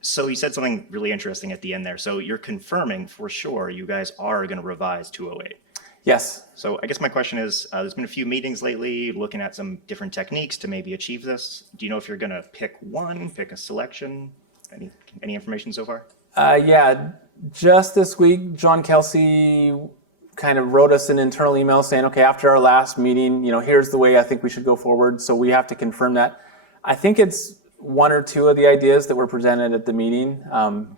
So you said something really interesting at the end there. So you're confirming for sure you guys are going to revise 208. Yes. So I guess my question is, there's been a few meetings lately looking at some different techniques to maybe achieve this. Do you know if you're going to pick a selection? Any information so far? Yeah, just this week, John Kelsey kind of wrote us an internal email saying, okay, after our last meeting, here's the way I think we should go forward. So we have to confirm that. I think it's one or two of the ideas that were presented at the meeting,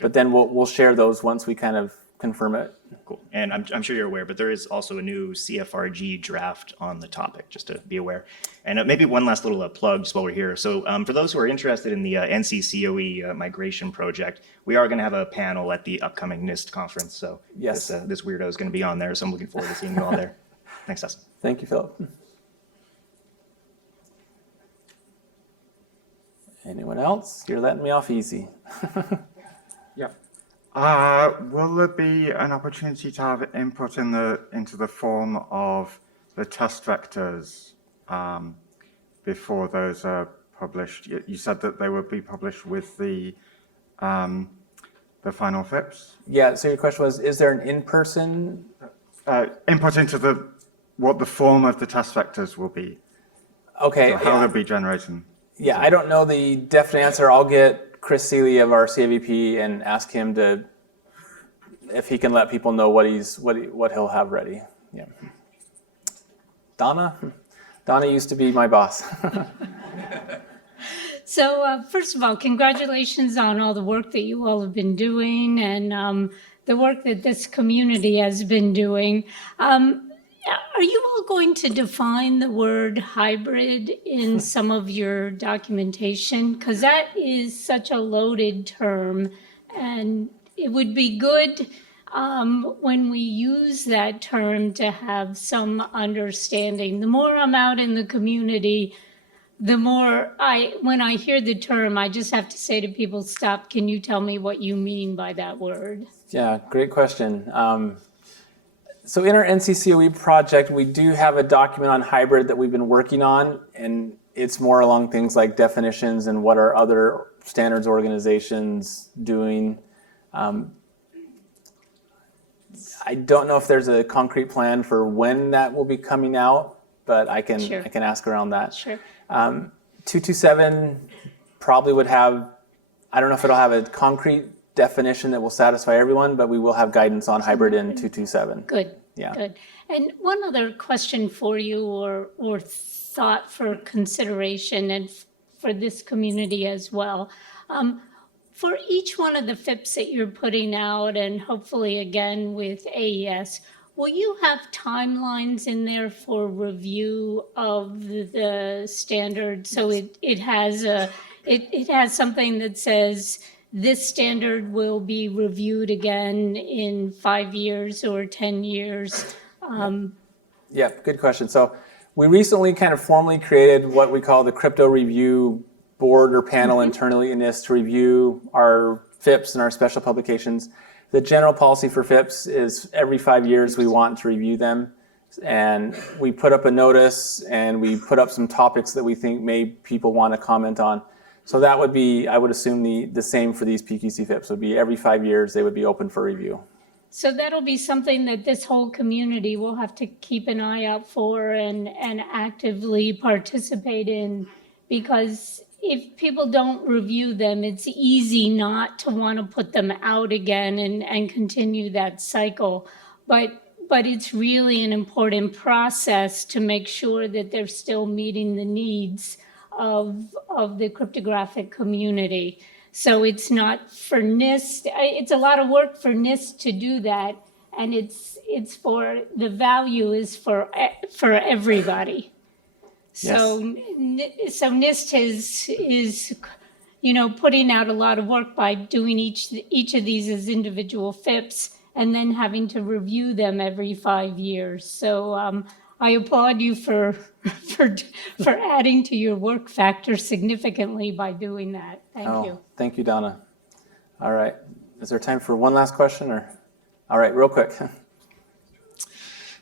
but then we'll share those once we kind of confirm it. Cool. And I'm sure you're aware, but there is also a new CFRG draft on the topic, just to be aware. And maybe one last little plug just while we're here. So for those who are interested in the NCCOE migration project, we are going to have a panel at the upcoming NIST conference. So Yes. this weirdo is going to be on there, so I'm looking forward to seeing you all there. Thanks, Dustin. Thank you, Philip. Anyone else? You're letting me off easy. Yeah. Will there be an opportunity to have input into the form of the test vectors before those are published? You said that they would be published with the final FIPS. Yeah, so your question was, is there an in-person? Input into what the form of the test vectors will be. Okay. So how they'll be generated. Yeah, I don't know the definite answer. I'll get Chris Seeley of our CAVP and ask him if he can let people know what he'll have ready. Yeah. Donna used to be my boss. So first of all, congratulations on all the work that you all have been doing and the work that this community has been doing. Are you all going to define the word hybrid in some of your documentation? Because that is such a loaded term, and it would be good when we use that term to have some understanding. The more I'm out in the community, the more when I hear the term, I just have to say to people, stop, can you tell me what you mean by that word? Yeah, great question. So in our NCCOE project, we do have a document on hybrid that we've been working on, and it's more along things like definitions and what are other standards organizations doing. I don't know if there's a concrete plan for when that will be coming out, but I can ask around that. Sure. 227 probably would have, I don't know if it'll have a concrete definition that will satisfy everyone, but we will have guidance on hybrid in 227. Good. Yeah. Good. And one other question for you or thought for consideration and for this community as well. For each one of the FIPS that you're putting out and hopefully again with AES, will you have timelines in there for review of the standard? So it has something that says this standard will be reviewed again in 5 years or 10 years. Yeah, good question. So we recently kind of formally created what we call the crypto review board or panel internally in NIST to review our FIPS and our special publications. The general policy for FIPS is every 5 years we want to review them. And we put up a notice and we put up some topics that we think people want to comment on. So that would be, I would assume the same for these PQC FIPS would be every 5 years they would be open for review. So that'll be something that this whole community will have to keep an eye out for and actively participate in, because if people don't review them, it's easy not to want to put them out again and continue that cycle. But it's really an important process to make sure that they're still meeting the needs of the cryptographic community. So it's not for NIST, it's a lot of work for NIST to do that, and it's for, the value is for everybody. So NIST is putting out a lot of work by doing each of these as individual FIPS and then having to review them every 5 years. So I applaud you for adding to your work factor significantly by doing that. Thank you. Thank you, Donna. All right. Is there time for one last question? All right, real quick.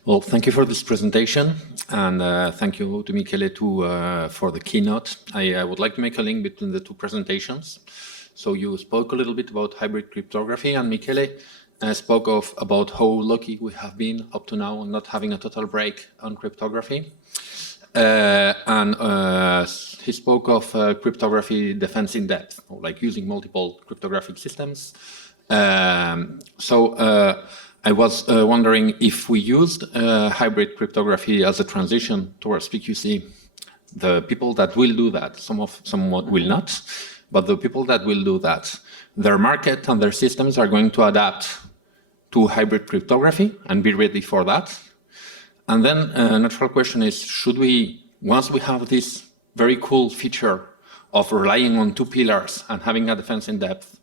Well, thank you for this presentation, and thank you to Michele too for the keynote. I would like to make a link between the two presentations. So you spoke a little bit about hybrid cryptography, and Michele spoke about how lucky we have been up to now not having a total break on cryptography. And he spoke of cryptography defense in depth, or like using multiple cryptographic systems. I was wondering if we used hybrid cryptography as a transition towards PQC, the people that will do that, somewhat will not, but the people that will do that, their market and their systems are going to adapt to hybrid cryptography and be ready for that. And then a natural question is, should we, once we have this very cool feature of relying on two pillars and having a defense in depth,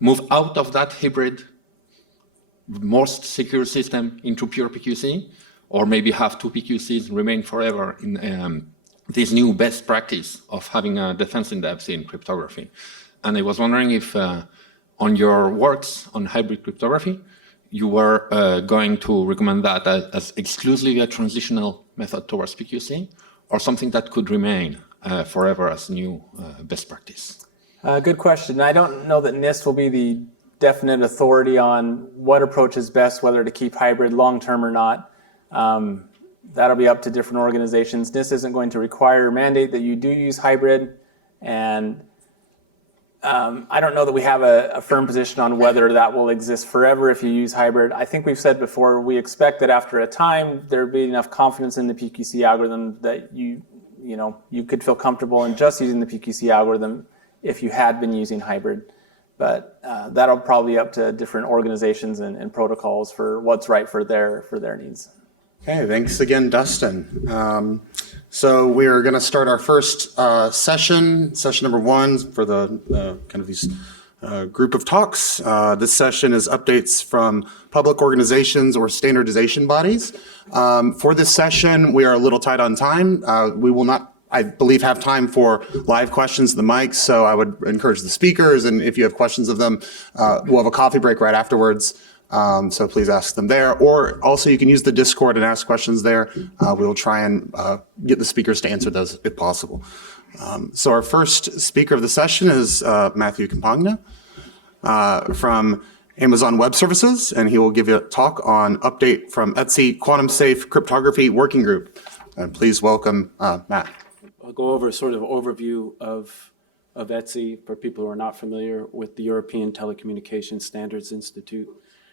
move out of that hybrid, most secure system into pure PQC, or maybe have two PQCs remain forever in this new best practice of having a defense in depth in cryptography? And I was wondering if on your works on hybrid cryptography, you were going to recommend that as exclusively a transitional method towards PQC, or something that could remain forever as new best practice? Good question. I don't know that NIST will be the definite authority on what approach is best, whether to keep hybrid long-term or not. That'll be up to different organizations. NIST isn't going to require or mandate that you do use hybrid, and I don't know that we have a firm position on whether that will exist forever if you use hybrid. I think we've said before, we expect that after a time, there'd be enough confidence in the PQC algorithm that you could feel comfortable in just using the PQC algorithm if you had been using hybrid. But that'll probably be up to different organizations and protocols for what's right for their needs. Okay, thanks again, Dustin. So we are going to start our first session number 1 for the kind of these group of talks. This session is updates from public organizations or standardization bodies. For this session, we are a little tight on time. We will not, I believe, have time for live questions to the mics, so I would encourage the speakers, and if you have questions of them, we'll have a coffee break right afterwards. So please ask them there, or also you can use the Discord and ask questions there. We will try and get the speakers to answer those if possible. So our first speaker of the session is Matthew Campagna from Amazon Web Services, and he will give you a talk on update from ETSI Quantum Safe Cryptography Working Group. And please welcome Matt. I'll go over a sort of overview of ETSI for people who are not familiar with the European Telecommunications Standards Institute,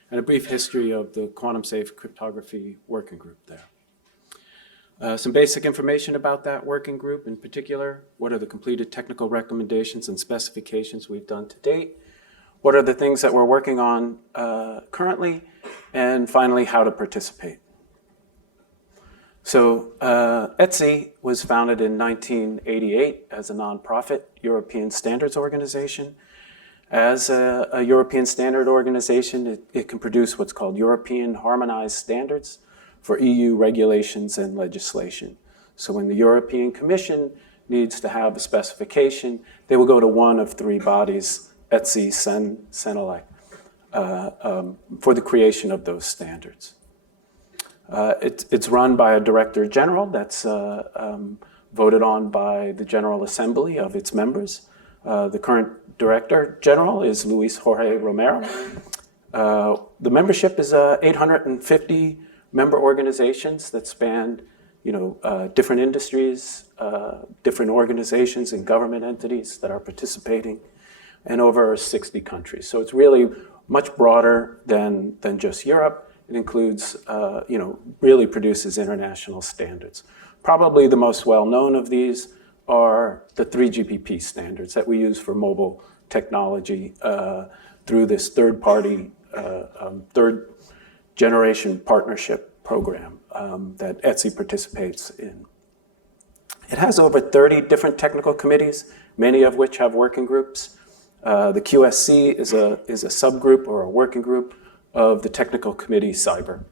and a brief history of the Quantum Safe Cryptography Working Group there. Some basic information about that working group in particular. What are the completed technical recommendations and specifications we've done to date? What are the things that we're working on currently? And finally, how to participate. So ETSI was founded in 1988 as a nonprofit European standards organization. As a European standard organization, it can produce what's called European harmonized standards for EU regulations and legislation. So when the European Commission needs to have a specification, they will go to one of 3 bodies, ETSI, CEN, CENELEC, for the creation of those standards. It's run by a director general that's voted on by the General Assembly of its members. The current Director General is Luis Jorge Romero. The membership is 850 member organizations that span, different industries, different organizations and government entities that are participating, and over 60 countries. So it's really much broader than just Europe. It includes, really produces international standards. Probably the most well-known of these are the 3GPP standards that we use for mobile technology through this third-party, third-generation partnership program that ETSI participates in. It has over 30 different technical committees, many of which have working groups. The QSC is a subgroup or a working group of the Technical Committee Cyber,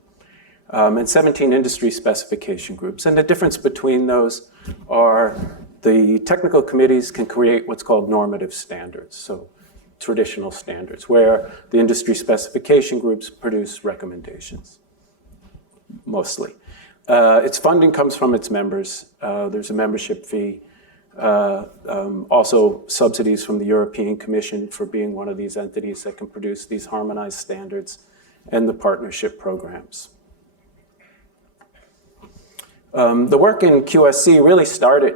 and 17 industry specification groups. And the difference between those are the technical committees can create what's called normative standards, so traditional standards, where the industry specification groups produce recommendations, mostly. Its funding comes from its members. There's a membership fee. Also subsidies from the European Commission for being one of these entities that can produce these harmonized standards, and the partnership programs. The work in QSC really started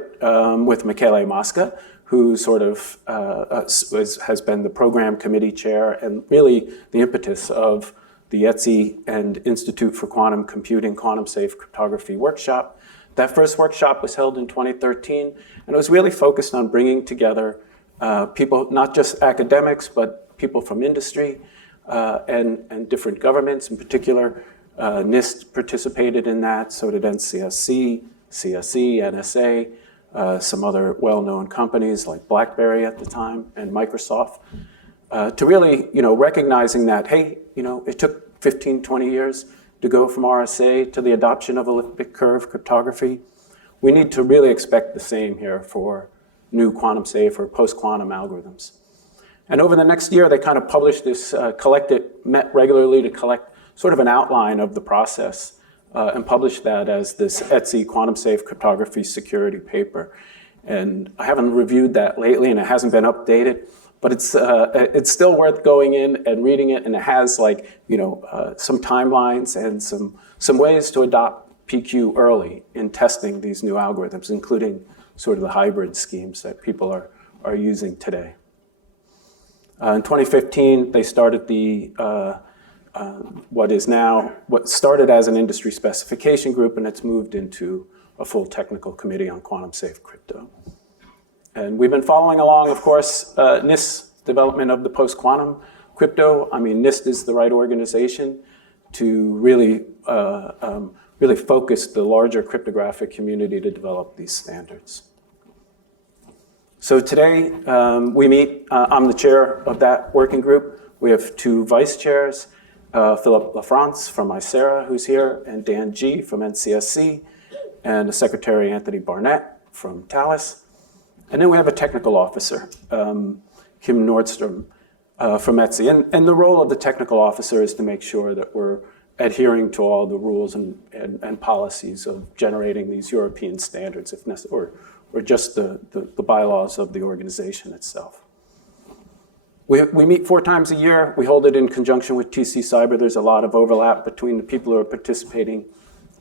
with Michele Mosca, who sort of has been the program committee chair and really the impetus of the ETSI and Institute for Quantum Computing Quantum Safe Cryptography Workshop That first workshop was held in 2013, and it was really focused on bringing together people, not just academics, but people from industry and different governments. In particular, NIST participated in that, so did NCSC, CSE, NSA, some other well-known companies like BlackBerry at the time and Microsoft, to really, recognizing that, hey, it took 15, 20 years to go from RSA to the adoption of elliptic curve cryptography. We need to really expect the same here for new quantum safe or post-quantum algorithms. And over the next year, they kind of published this, met regularly to collect sort of an outline of the process and published that as this ETSI quantum safe cryptography security paper. And I haven't reviewed that lately, and it hasn't been updated, but it's still worth going in and reading it, and it has some timelines and some ways to adopt PQ early in testing these new algorithms, including sort of the hybrid schemes that people are using today. In 2015, they started what started as an industry specification group, and it's moved into a full technical committee on quantum safe crypto. And we've been following along, of course, NIST's development of the post-quantum crypto. I mean, NIST is the right organization to really focus the larger cryptographic community to develop these standards. So today we meet, I'm the chair of that working group. We have two vice chairs, Philip LaFrance from ICERA, who's here, and Dan G. from NCSC, and the Secretary Anthony Barnett from Thales. And then we have a technical officer, Kim Nordstrom from ETSI. And the role of the technical officer is to make sure that we're adhering to all the rules and policies of generating these European standards, if necessary, or just the bylaws of the organization itself. We meet 4 times a year. We hold it in conjunction with TC Cyber. There's a lot of overlap between the people who are participating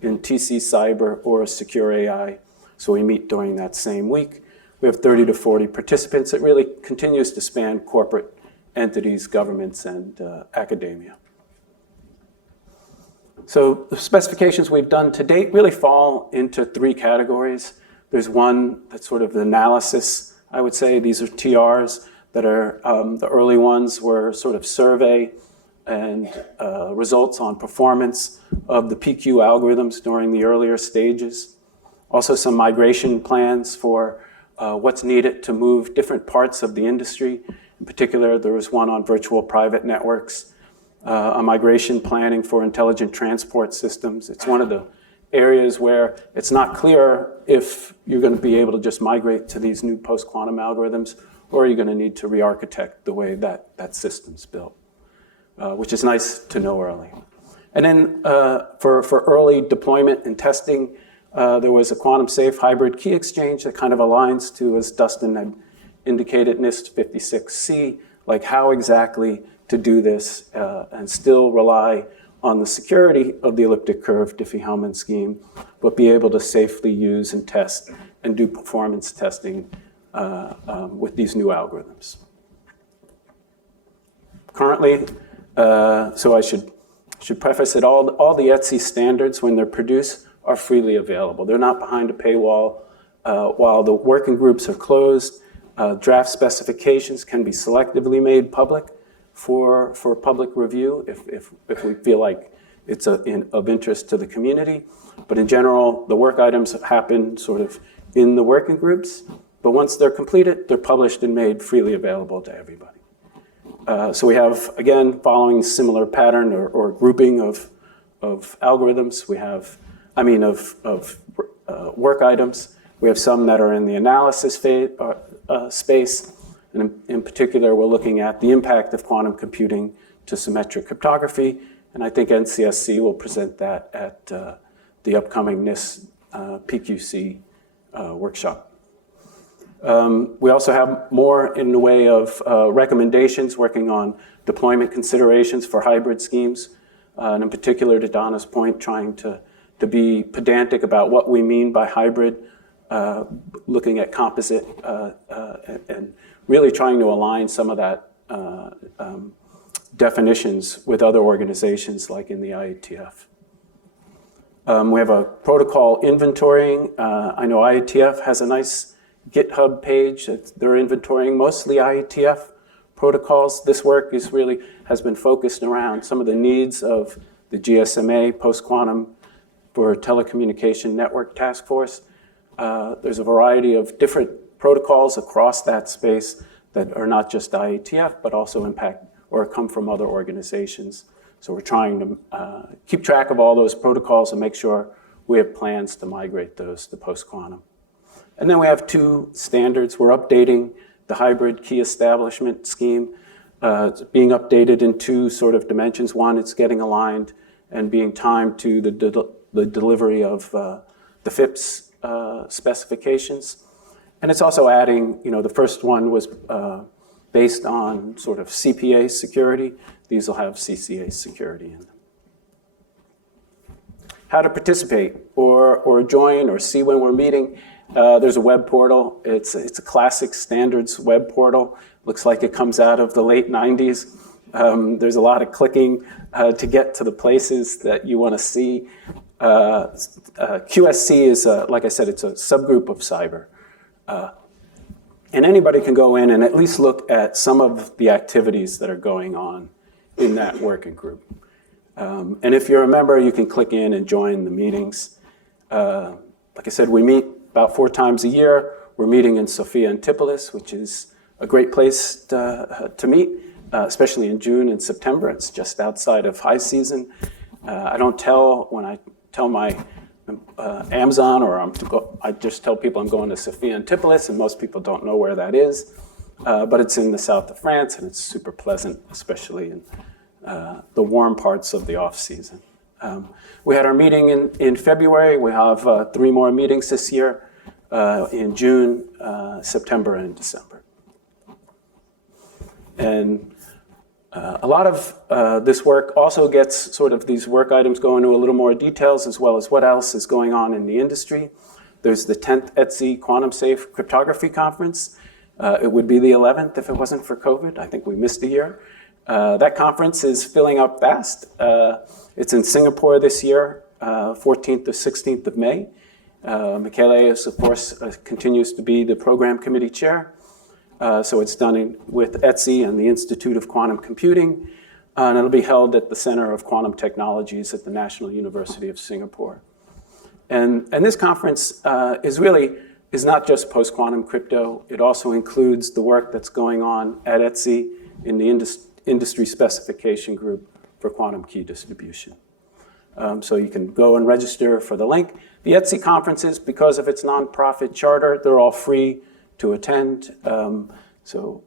in TC Cyber or Secure AI. So we meet during that same week. We have 30 to 40 participants. It really continues to span corporate entities, governments, and academia. So the specifications we've done to date really fall into 3 categories. There's one that's sort of the analysis, I would say. These are TRs that are, the early ones were sort of survey and results on performance of the PQ algorithms during the earlier stages. Also some migration plans for what's needed to move different parts of the industry. In particular, there was one on virtual private networks, a migration planning for intelligent transport systems. It's one of the areas where it's not clear if you're going to be able to just migrate to these new post-quantum algorithms, or you're going to need to re-architect the way that system's built, which is nice to know early. And then for early deployment and testing, there was a quantum safe hybrid key exchange that kind of aligns to, as Dustin had indicated, NIST 56C, like how exactly to do this and still rely on the security of the elliptic curve Diffie-Hellman scheme, but be able to safely use and test and do performance testing with these new algorithms. Currently, so I should preface it, all the ETSI standards, when they're produced, are freely available. They're not behind a paywall. While the working groups are closed, draft specifications can be selectively made public for public review if we feel like it's of interest to the community. But in general, the work items happen sort of in the working groups. But once they're completed, they're published and made freely available to everybody. So we have, again, following similar pattern or grouping of algorithms. We have, of work items. We have some that are in the analysis space. And in particular, we're looking at the impact of quantum computing to symmetric cryptography. And I think NCSC will present that at the upcoming NIST PQC workshop. We also have more in the way of recommendations working on deployment considerations for hybrid schemes. And in particular, to Donna's point, trying to be pedantic about what we mean by hybrid, looking at composite, and really trying to align some of that definitions with other organizations like in the IETF. We have a protocol inventorying. I know IETF has a nice GitHub page that they're inventorying mostly IETF protocols. This work has been focused around some of the needs of the GSMA post-quantum for telecommunication network task force. There's a variety of different protocols across that space that are not just IETF, but also impact or come from other organizations. So we're trying to keep track of all those protocols and make sure we have plans to migrate those to post-quantum. And then we have 2 standards. We're updating the hybrid key establishment scheme. It's being updated in 2 sort of dimensions. One, it's getting aligned and being timed to the delivery of the FIPS specifications. And it's also adding, the first one was based on sort of CPA security. These will have CCA security in them. How to participate or join or see when we're meeting. There's a web portal. It's a classic standards web portal. Looks like it comes out of the late 90s. There's a lot of clicking to get to the places that you want to see. QSC is, like I said, it's a subgroup of cyber. And anybody can go in and at least look at some of the activities that are going on in that working group. And if you're a member, you can click in and join the meetings. Like I said, we meet about 4 times a year. We're meeting in Sophia Antipolis, which is a great place to meet, especially in June and September. It's just outside of high season. I don't tell when I tell my Amazon or I just tell people I'm going to Sophia Antipolis, and most people don't know where that is. But it's in the south of France, and it's super pleasant, especially in the warm parts of the off-season. We had our meeting in February. We have 3 more meetings this year in June, September, and December. And a lot of this work also gets sort of these work items go into a little more details, as well as what else is going on in the industry. There's the 10th ETSI Quantum Safe Cryptography Conference. It would be the 11th if it wasn't for COVID. I think we missed a year. That conference is filling up fast. It's in Singapore this year, 14th to 16th of May. Michele is, of course, continues to be the program committee chair. So it's done with ETSI and the Institute of Quantum Computing, and it'll be held at the Center of Quantum Technologies at the National University of Singapore. And this conference is not just post-quantum crypto. It also includes the work that's going on at ETSI in the industry specification group for quantum key distribution. So you can go and register for the link. The ETSI conferences, because of its nonprofit charter, they're all free to attend. So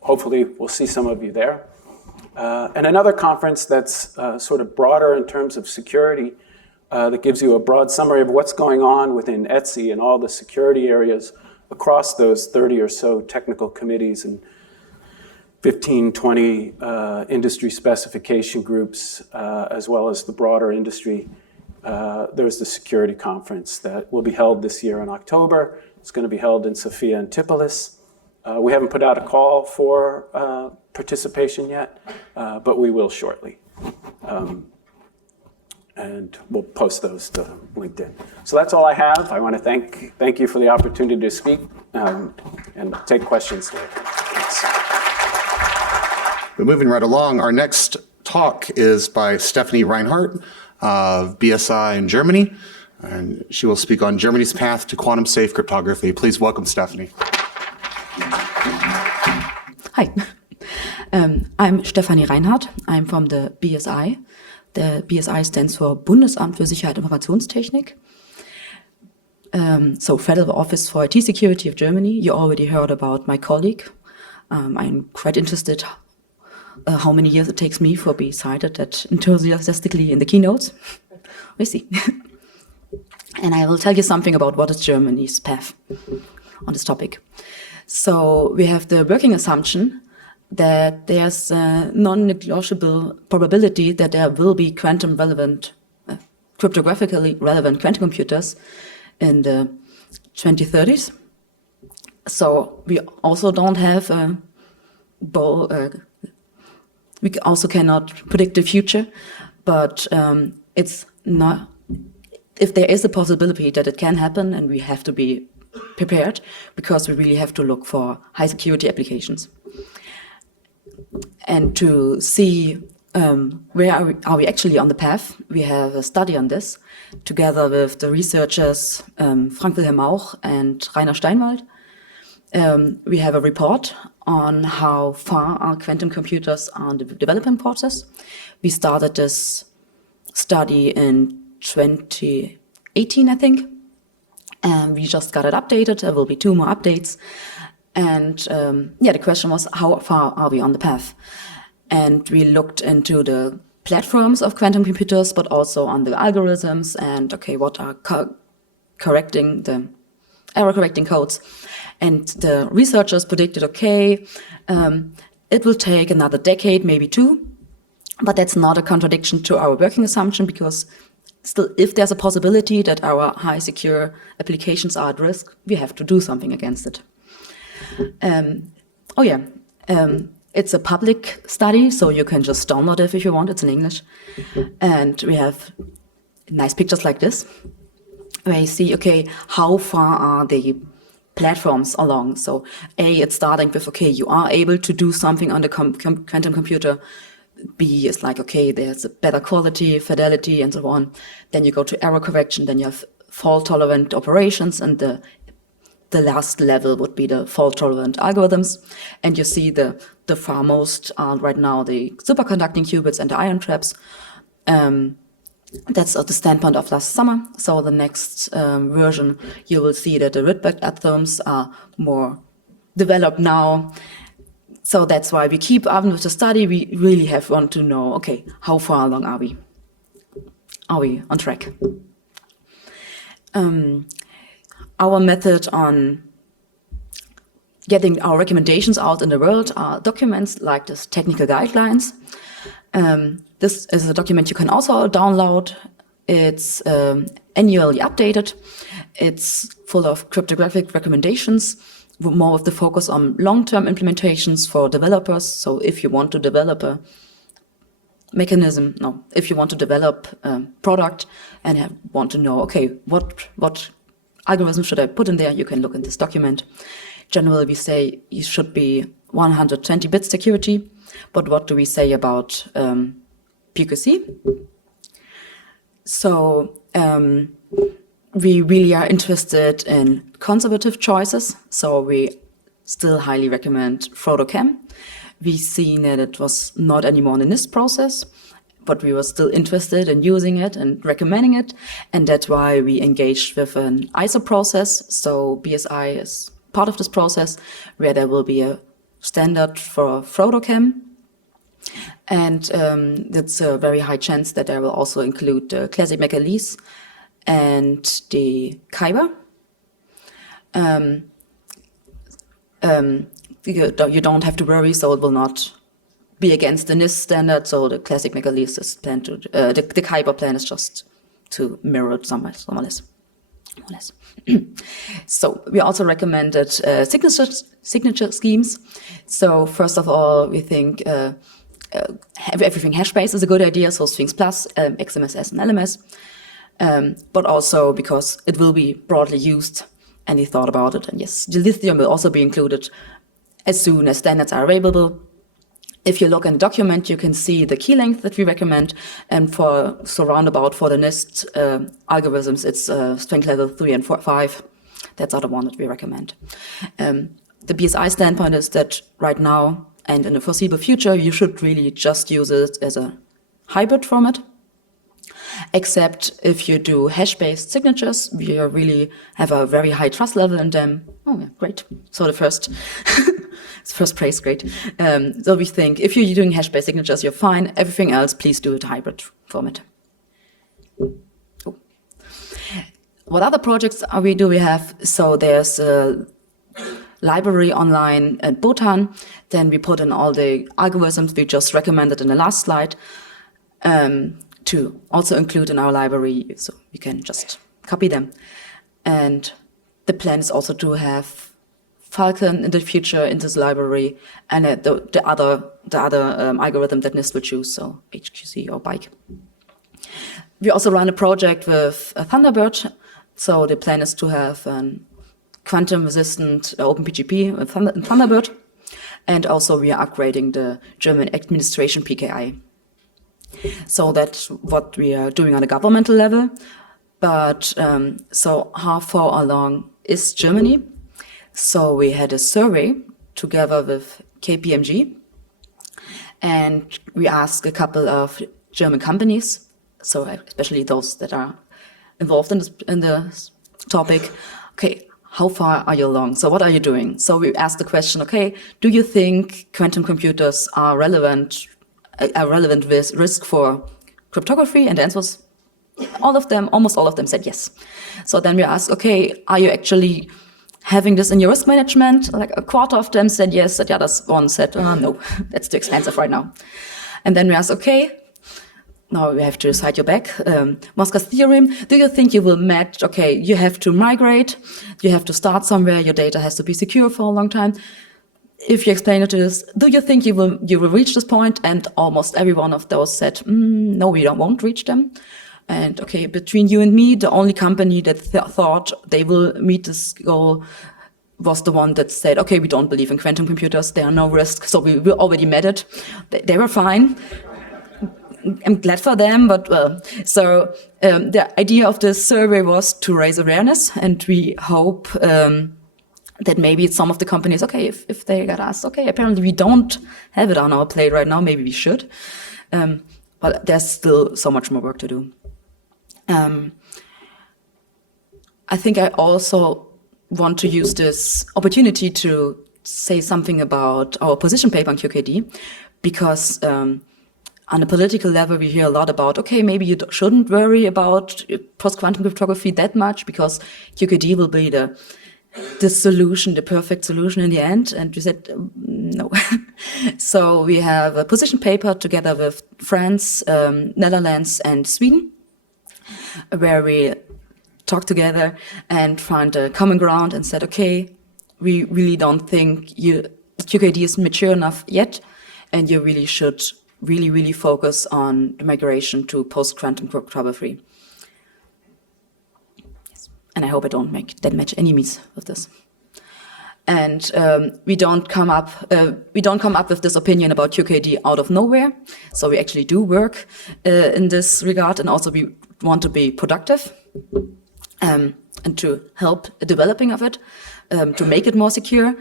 hopefully we'll see some of you there. And another conference that's sort of broader in terms of security, that gives you a broad summary of what's going on within ETSI and all the security areas across those 30 or so technical committees and 15, 20 industry specification groups, as well as the broader industry. There's the security conference that will be held this year in October. It's going to be held in Sophia Antipolis. We haven't put out a call for participation yet, but we will shortly. And we'll post those to LinkedIn. So that's all I have. I want to thank you for the opportunity to speak and take questions later. Thanks. But moving right along, our next talk is by Stephanie Reinhardt of BSI in Germany, and she will speak on Germany's path to quantum safe cryptography. Please welcome Stephanie. Hi, I'm Stephanie Reinhardt. I'm from the BSI. The BSI stands for Bundesamt für Sicherheit und Informationstechnik. So Federal Office for IT Security of Germany. You already heard about my colleague. I'm quite interested how many years it takes me for be cited that enthusiastically in the keynotes. We see. And I will tell you something about what is Germany's path on this topic. So we have the working assumption that there's a non-negotiable probability that there will be quantum relevant, cryptographically relevant quantum computers in the 2030s. So we also don't have we also cannot predict the future, but it's not if there is a possibility that it can happen, and we have to be prepared, because we really have to look for high security applications. And to see where are we actually on the path, we have a study on this together with the researchers Frank Wilhelm Mauch and Rainer Steinwald. We have a report on how far our quantum computers are in the development process. We started this study in 2018, I think. And we just got it updated. There will be 2 more updates. And the question was, how far are we on the path? And we looked into the platforms of quantum computers, but also on the algorithms and, okay, what are correcting the error correcting codes. And the researchers predicted, okay, it will take another decade, maybe 2, but that's not a contradiction to our working assumption, because still, if there's a possibility that our high secure applications are at risk, we have to do something against it. It's a public study, so you can just download it if you want. It's in English. And we have nice pictures like this, where you see, okay, how far are the platforms along? So it's starting with, okay, you are able to do something on the quantum computer. B is like, okay, there's a better quality, fidelity, and so on. Then you go to error correction, then you have fault-tolerant operations, and the last level would be the fault-tolerant algorithms. And you see the far most are right now the superconducting qubits and the ion traps. That's at the standpoint of last summer. So the next version, you will see that the Rydberg atoms are more developed now. So that's why we keep on with the study. We really want to know, okay, how far along are we? Are we on track? Our method on getting our recommendations out in the world are documents like this technical guidelines. This is a document you can also download. It's annually updated. It's full of cryptographic recommendations, more with the focus on long-term implementations for developers. So if you want to develop a mechanism, if you want to develop a product and want to know, okay, what algorithm should I put in there, you can look in this document. Generally, we say it should be 120-bit security, but what do we say about PQC? So we really are interested in conservative choices, so we still highly recommend PhotoChem. We've seen that it was not anymore in the NIST process, but we were still interested in using it and recommending it, and that's why we engaged with an ISO process. So BSI is part of this process, where there will be a standard for PhotoChem, and it's a very high chance that there will also include the classic McAleese and the Kyber. You don't have to worry, so it will not be against the NIST standard. So the classic McAleese is planned to, the Kyber plan is just to mirror it more or less. So we also recommended signature schemes. So first of all, we think everything hash-based is a good idea. So Sphinx Plus, XMSS, and LMS. But also because it will be broadly used, and we thought about it. And yes, the lithium will also be included as soon as standards are available. If you look in the document, you can see the key length that we recommend. And for roundabout for the NIST algorithms, it's strength level 3 and 5. That's the one that we recommend. The BSI standpoint is that right now and in the foreseeable future, you should really just use it as a hybrid format. Except if you do hash-based signatures, we really have a very high trust level in them. Oh, yeah, great. So the first praise, great. So we think if you're doing hash-based signatures, you're fine. Everything else, please do it hybrid format. Oh. What other projects do we have? So there's a library online at Botan. Then we put in all the algorithms we just recommended in the last slide. To also include in our library, so you can just copy them. And the plan is also to have Falcon in the future in this library, and the other algorithm that NIST will choose, so HQC or Bike. We also run a project with a Thunderbird. So the plan is to have a quantum-resistant OpenPGP with Thunderbird. And also we are upgrading the German administration PKI. So that's what we are doing on a governmental level. But so how far along is Germany? So we had a survey together with KPMG, and we asked a couple of German companies, so especially those that are involved in the topic, okay, how far are you along? So what are you doing? So we asked the question, okay, do you think quantum computers are relevant risk for cryptography? And the answer was almost all of them said yes. So then we asked, okay, are you actually having this in your risk management? Like a quarter of them said yes, and the other one said, no, that's too expensive right now. And then we asked, okay, now we have to recite your back. Mosca's theorem, do you think you will match, okay, you have to migrate, you have to start somewhere, your data has to be secure for a long time. If you explain it to us, do you think you will reach this point? And almost every one of those said, no, we won't reach them. And okay, between you and me, the only company that thought they will meet this goal was the one that said, okay, we don't believe in quantum computers, there are no risks, so we already met it. They were fine. I'm glad for them, but so the idea of this survey was to raise awareness, and we hope that maybe some of the companies, okay, if they got asked, okay, apparently we don't have it on our plate right now, maybe we should. But there's still so much more work to do. I think I also want to use this opportunity to say something about our position paper on QKD, because on a political level, we hear a lot about, okay, maybe you shouldn't worry about post-quantum cryptography that much because QKD will be the solution, the perfect solution in the end. And we said, no. So we have a position paper together with France, Netherlands, and Sweden, where we talked together and found a common ground and said, okay, we really don't think QKD is mature enough yet, and you really should really focus on the migration to post-quantum cryptography. Yes. And I hope I don't make that much enemies with this. And we don't come up with this opinion about QKD out of nowhere. So we actually do work in this regard, and also we want to be productive and to help the developing of it, to make it more secure.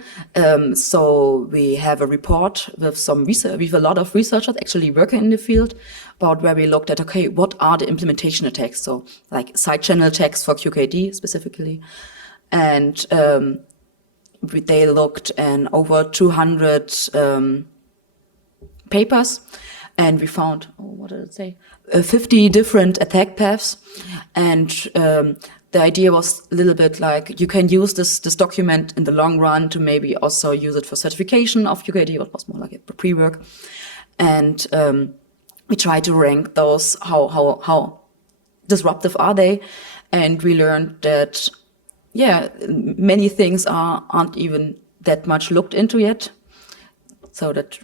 So we have a report with some research, with a lot of researchers actually working in the field, about where we looked at, okay, what are the implementation attacks? So like side channel attacks for QKD specifically. And they looked in over 200 papers, and we found, 50 different attack paths. And the idea was a little bit like, you can use this document in the long run to maybe also use it for certification of QKD, what was more like a pre-work. And we try to rank those, how disruptive are they? And we learned that, many things aren't even that much looked into yet. So that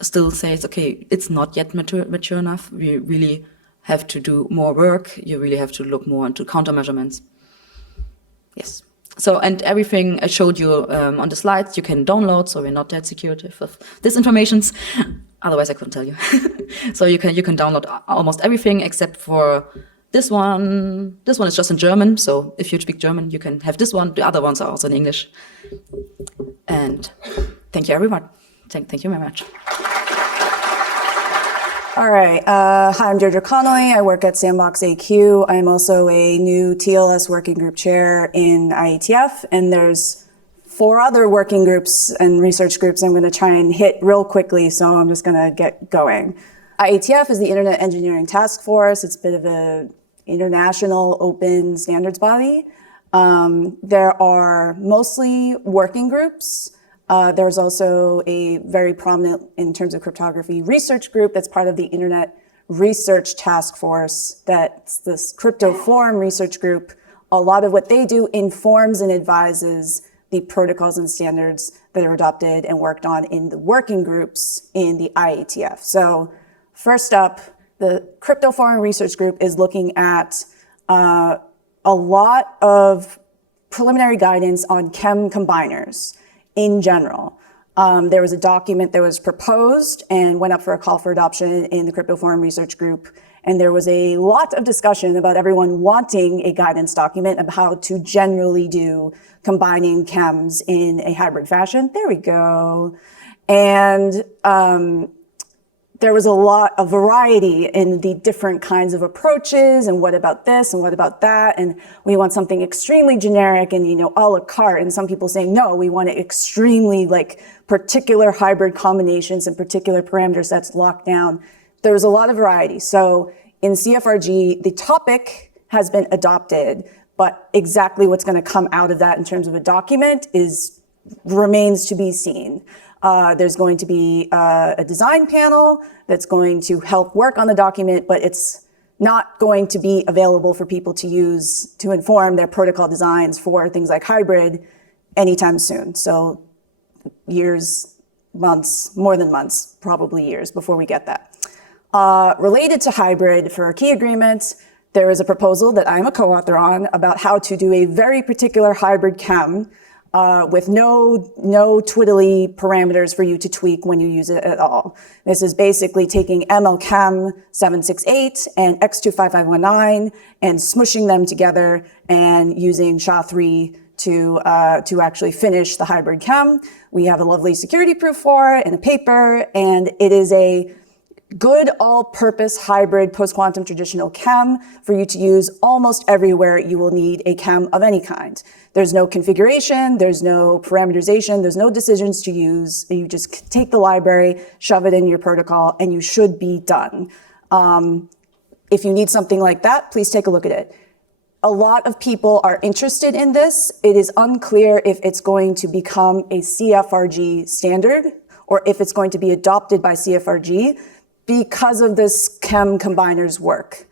still says, okay, it's not yet mature enough. We really have to do more work. You really have to look more into countermeasurements. Yes. So, and everything I showed you on the slides, you can download, so we're not that secretive with this information. Otherwise, I couldn't tell you. So you can download almost everything except for this one. This one is just in German, so if you speak German, you can have this one. The other ones are also in English. And thank you, everyone. Thank you very much. All right. Hi, I'm Deirdre Connolly. I work at SandboxAQ. I'm also a new TLS working group chair in IETF, and there's 4 other working groups and research groups I'm going to try and hit real quickly, so I'm just going to get going. IETF is the Internet Engineering Task Force. It's a bit of an international open standards body. There are mostly working groups. There's also a very prominent, in terms of cryptography, research group that's part of the Internet Research Task Force. That's this Crypto Forum research group. A lot of what they do informs and advises the protocols and standards that are adopted and worked on in the working groups in the IETF. So first up, the Crypto Forum Research Group is looking at a lot of preliminary guidance on chem combiners in general. There was a document that was proposed and went up for a call for adoption in the Crypto Forum Research Group. And there was a lot of discussion about everyone wanting a guidance document of how to generally do combining chems in a hybrid fashion. There we go. And there was a variety in the different kinds of approaches and what about this and what about that. And we want something extremely generic and, a la carte. And some people saying, no, we want it extremely particular hybrid combinations and particular parameter sets locked down. There's a lot of variety. So in CFRG, the topic has been adopted, but exactly what's going to come out of that in terms of a document remains to be seen. There's going to be a design panel that's going to help work on the document, but it's not going to be available for people to use to inform their protocol designs for things like hybrid anytime soon. So years, months, more than months, probably years before we get that. Related to hybrid for key agreements, there is a proposal that I'm a co-author on about how to do a very particular hybrid chem with no twiddly parameters for you to tweak when you use it at all. This is basically taking MLChem 768 and X25519 and smushing them together and using SHA-3 to actually finish the hybrid chem. We have a lovely security proof for it and a paper, and it is a good all-purpose hybrid post-quantum traditional chem for you to use almost everywhere you will need a chem of any kind. There's no configuration, there's no parameterization, there's no decisions to use. You just take the library, shove it in your protocol, and you should be done. If you need something like that, please take a look at it. A lot of people are interested in this. It is unclear if it's going to become a CFRG standard or if it's going to be adopted by CFRG because of this chem combiners work.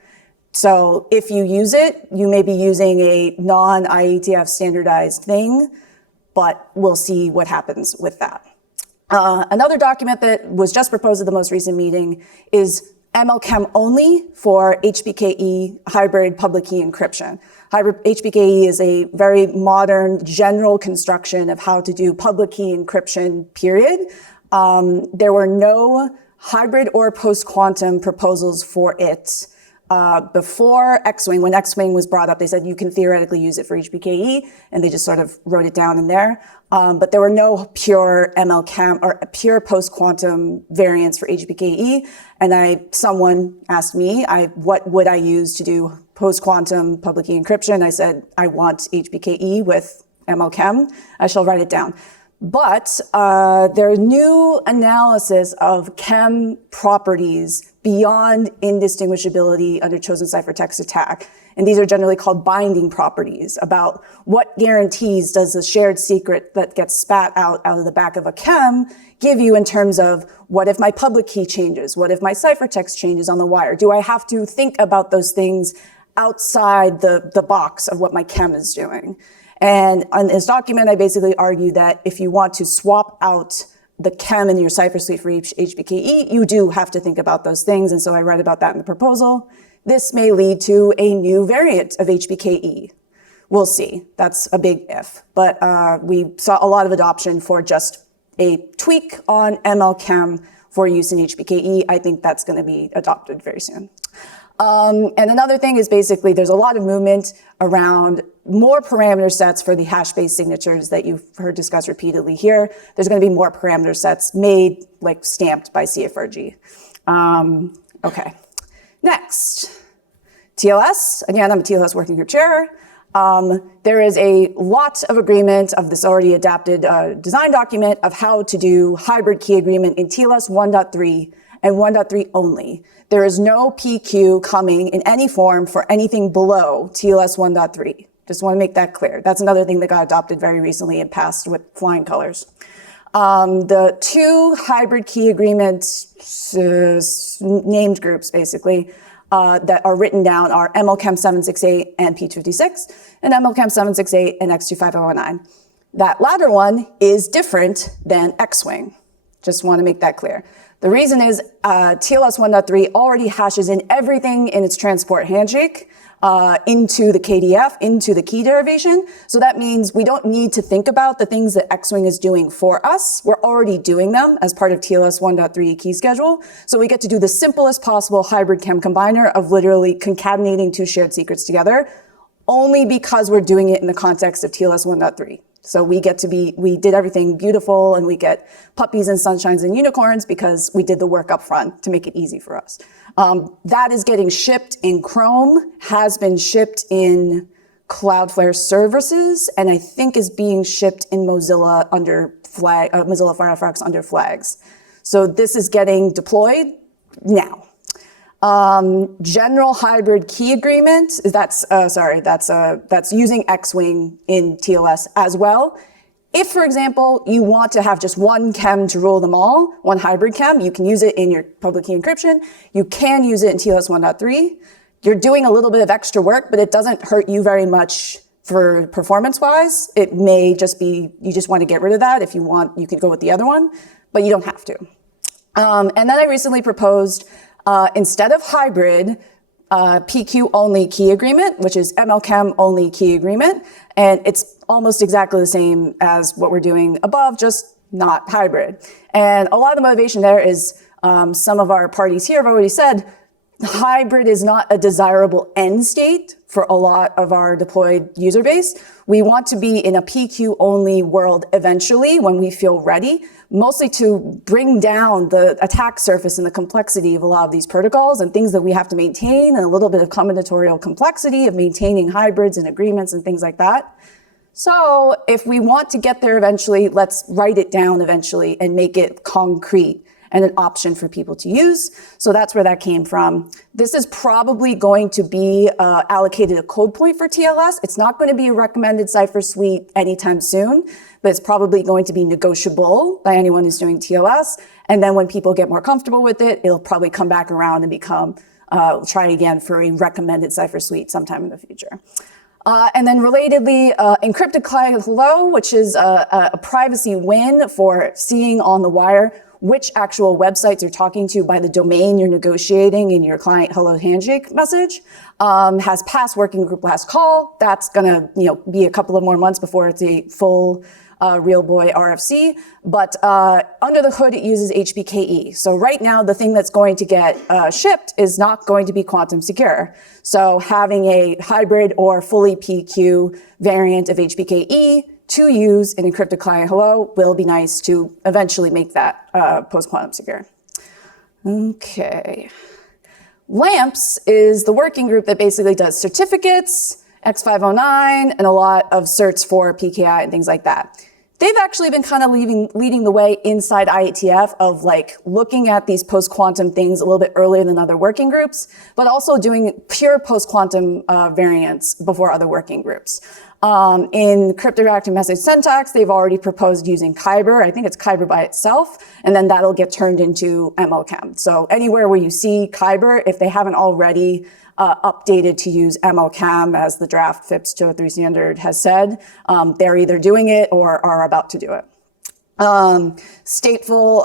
So if you use it, you may be using a non-IETF standardized thing, but we'll see what happens with that. Another document that was just proposed at the most recent meeting is MLChem only for HPKE hybrid public key encryption. Hybrid HPKE is a very modern general construction of how to do public key encryption, period. There were no hybrid or post-quantum proposals for it before X-Wing. When X-Wing was brought up, they said you can theoretically use it for HPKE, and they just sort of wrote it down in there. But there were no pure MLChem or pure post-quantum variants for HPKE. And someone asked me, what would I use to do post-quantum public key encryption? I said, I want HPKE with MLChem. I shall write it down. But there are new analysis of chem properties beyond indistinguishability under chosen ciphertext attack. And these are generally called binding properties, about what guarantees does the shared secret that gets spat out of the back of a chem give you in terms of what if my public key changes? What if my ciphertext changes on the wire? Do I have to think about those things outside the box of what my chem is doing? And on this document, I basically argue that if you want to swap out the chem in your cipher suite for HPKE, you do have to think about those things. And so I read about that in the proposal. This may lead to a new variant of HPKE. We'll see. That's a big if. But we saw a lot of adoption for just a tweak on MLChem for use in HPKE. I think that's going to be adopted very soon. And another thing is basically there's a lot of movement around more parameter sets for the hash-based signatures that you've heard discussed repeatedly here. There's going to be more parameter sets made, stamped by CFRG. Okay. Next, TLS. Again, I'm a TLS working group chair. There is a lot of agreement of this already adapted design document of how to do hybrid key agreement in TLS 1.3 and 1.3 only. There is no PQ coming in any form for anything below TLS 1.3. Just want to make that clear. That's another thing that got adopted very recently and passed with flying colors. The two hybrid key agreements, named groups basically, that are written down are MLChem 768 and P56, and MLChem 768 and X25519. That latter one is different than X-Wing. Just want to make that clear. The reason is TLS 1.3 already hashes in everything in its transport handshake into the KDF, into the key derivation. So that means we don't need to think about the things that Xwing is doing for us. We're already doing them as part of TLS 1.3 key schedule. So we get to do the simplest possible hybrid chem combiner of literally concatenating two shared secrets together, only because we're doing it in the context of TLS 1.3. So we did everything beautiful, and we get puppies and sunshines and unicorns because we did the work up front to make it easy for us. That is getting shipped in Chrome, has been shipped in Cloudflare services, and I think is being shipped in Mozilla under Mozilla Firefox under flags. So this is getting deployed now. General hybrid key agreement, that's using Xwing in TLS as well. If, for example, you want to have just one chem to rule them all, one hybrid chem, you can use it in your public key encryption. You can use it in TLS 1.3. You're doing a little bit of extra work, but it doesn't hurt you very much for performance-wise. It may just be, you just want to get rid of that. If you want, you could go with the other one, but you don't have to. And then I recently proposed, instead of hybrid, PQ only key agreement, which is MLChem only key agreement. And it's almost exactly the same as what we're doing above, just not hybrid. And a lot of the motivation there is some of our parties here have already said hybrid is not a desirable end state for a lot of our deployed user base. We want to be in a PQ only world eventually when we feel ready, mostly to bring down the attack surface and the complexity of a lot of these protocols and things that we have to maintain, and a little bit of combinatorial complexity of maintaining hybrids and agreements and things like that. So if we want to get there eventually, let's write it down eventually and make it concrete and an option for people to use. So that's where that came from. This is probably going to be allocated a code point for TLS. It's not going to be a recommended cipher suite anytime soon, but it's probably going to be negotiable by anyone who's doing TLS. And then when people get more comfortable with it, it'll probably come back around and become, try again for a recommended cipher suite sometime in the future. And then relatedly, encrypted client hello, which is a privacy win for seeing on the wire which actual websites you're talking to by the domain you're negotiating in your client hello handshake message, has passed working group last call. That's gonna be a couple of more months before it's a full real boy RFC. But under the hood, it uses HBKE. So right now, the thing that's going to get shipped is not going to be quantum secure. So having a hybrid or fully PQ variant of HBKE to use an encrypted client hello will be nice to eventually make that post-quantum secure. Okay. LAMPS is the working group that basically does certificates, X509, and a lot of certs for PKI and things like that. They've actually been kind of leading the way inside IETF of like looking at these post-quantum things a little bit earlier than other working groups, but also doing pure post-quantum variants before other working groups. In cryptographic message syntax, they've already proposed using Kyber. I think it's Kyber by itself, and then that'll get turned into MLChem. So anywhere where you see Kyber, if they haven't already updated to use MLChem as the draft FIPS 203 standard has said, they're either doing it or are about to do it. Stateful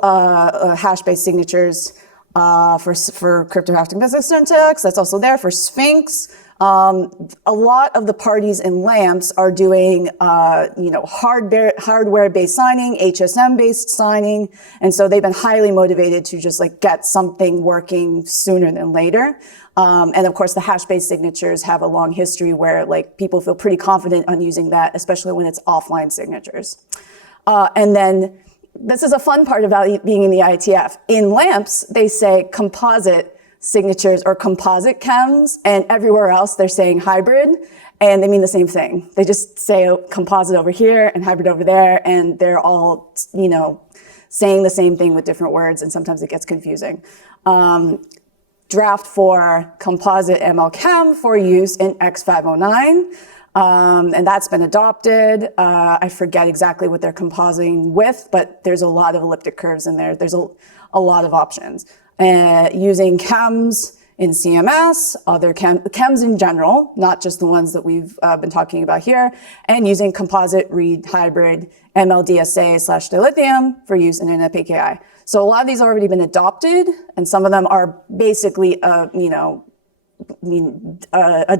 hash-based signatures for cryptographic message syntax, that's also there for Sphinx. A lot of the parties in LAMPS are doing, hardware-based signing, HSM-based signing, and so they've been highly motivated to just like get something working sooner than later. And of course, the hash-based signatures have a long history where like people feel pretty confident on using that, especially when it's offline signatures. And then this is a fun part about being in the IETF. In LAMPS, they say composite signatures or composite chems, and everywhere else they're saying hybrid, and they mean the same thing. They just say composite over here and hybrid over there, and they're all, saying the same thing with different words, and sometimes it gets confusing. Draft for composite MLChem for use in X509, and that's been adopted. I forget exactly what they're compositing with, but there's a lot of elliptic curves in there. There's a lot of options. Using chems in CMS, other chems in general, not just the ones that we've been talking about here, and using composite read hybrid MLDSA/dilithium for use in an PKI. So a lot of these have already been adopted, and some of them are basically, a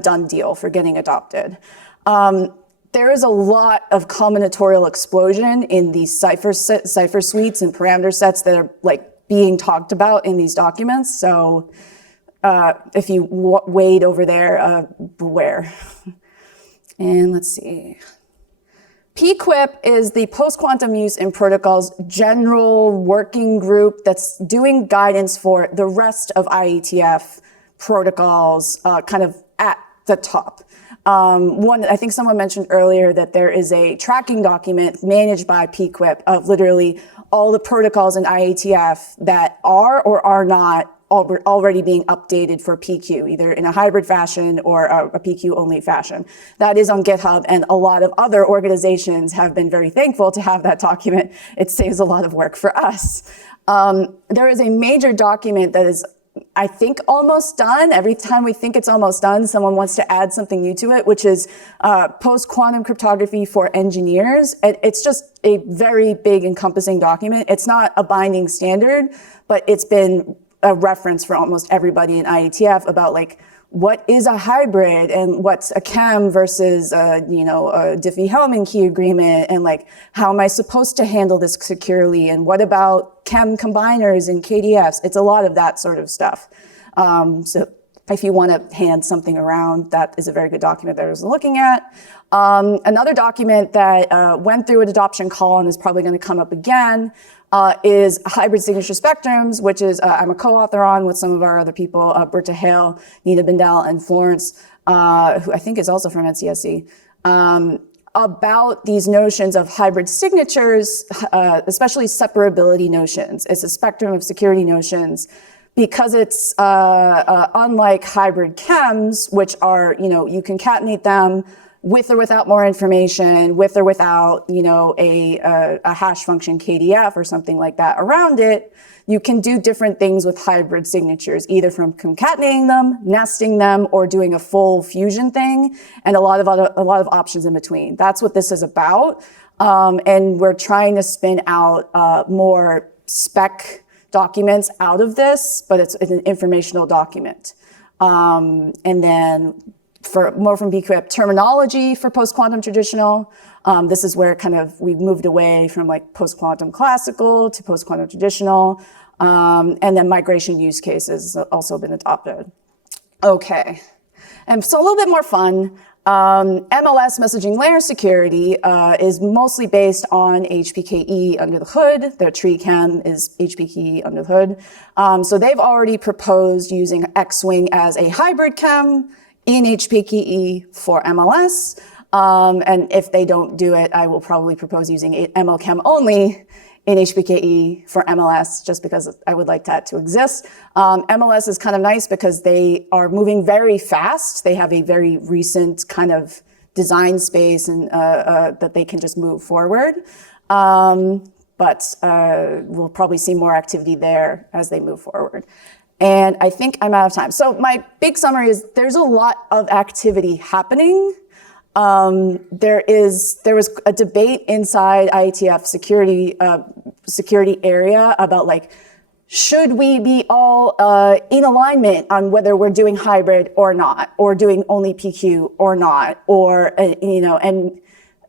done deal for getting adopted. There is a lot of combinatorial explosion in these cipher suites and parameter sets that are being talked about in these documents. So if you wade over there, beware. And let's see. PQIP is the Post-Quantum Use in Protocols General Working Group that's doing guidance for the rest of IETF protocols kind of at the top. I think someone mentioned earlier that there is a tracking document managed by PQIP of literally all the protocols in IETF that are or are not already being updated for PQ, either in a hybrid fashion or a PQ-only fashion. That is on GitHub, and a lot of other organizations have been very thankful to have that document. It saves a lot of work for us. There is a major document that is, I think, almost done. Every time we think it's almost done, someone wants to add something new to it, which is post-quantum cryptography for engineers. It's just a very big encompassing document. It's not a binding standard, but it's been a reference for almost everybody in IETF about what is a hybrid and what's a chem versus a Diffie-Hellman key agreement, and how am I supposed to handle this securely, and what about chem combiners and KDFs? It's a lot of that sort of stuff. So if you want to hand something around, that is a very good document that I was looking at. Another document that went through an adoption call and is probably going to come up again is hybrid signature spectrums, which is I'm a co-author on with some of our other people, Berta Hale, Nina Bindel, and Florence, who I think is also from NCSC, about these notions of hybrid signatures, especially separability notions. It's a spectrum of security notions because it's unlike hybrid chems, which are, you concatenate them with or without more information, with or without, a hash function KDF or something like that around it. You can do different things with hybrid signatures, either from concatenating them, nesting them, or doing a full fusion thing, and a lot of options in between. That's what this is about. And we're trying to spin out more spec documents out of this, but it's an informational document. And then for more from PQIP, terminology for post-quantum traditional. This is where we've moved away from post-quantum classical to post-quantum traditional. And then migration use cases have also been adopted. Okay, and so a little bit more fun. MLS messaging layer security is mostly based on HPKE under the hood. Their tree chem is HPKE under the hood. So they've already proposed using X-Wing as a hybrid chem in HPKE for MLS. And if they don't do it, I will probably propose using MLChem only in HPKE for MLS, just because I would like that to exist. MLS is kind of nice because they are moving very fast. They have a very recent kind of design space and that they can just move forward. But we'll probably see more activity there as they move forward. And I think I'm out of time. So my big summary is there's a lot of activity happening. There was a debate inside IETF security area about should we be all in alignment on whether we're doing hybrid or not, or doing only PQ or not, or and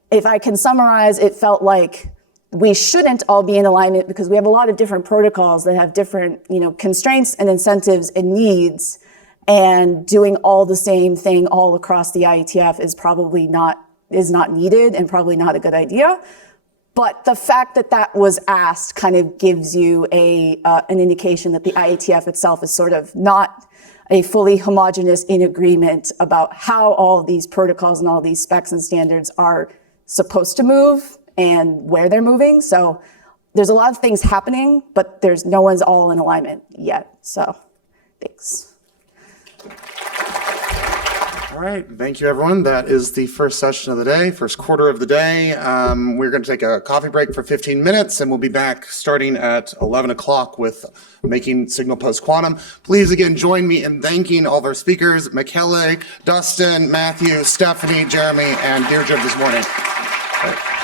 if I can summarize, it felt like we shouldn't all be in alignment because we have a lot of different protocols that have different, constraints and incentives and needs, and doing all the same thing all across the IETF is not needed and probably not a good idea. But the fact that that was asked kind of gives you an indication that the IETF itself is sort of not a fully homogeneous in agreement about how all of these protocols and all these specs and standards are supposed to move and where they're moving. So there's a lot of things happening, but no one's all in alignment yet. So thanks. All right, thank you, everyone. That is the first session of the day, first quarter of the day. We're going to take a coffee break for 15 minutes, and we'll be back starting at 11 o'clock with making signal post-quantum. Please, again, join me in thanking all of our speakers, Michele, Dustin, Matthew, Stephanie, Jeremy, and Deirdre this morning. All right.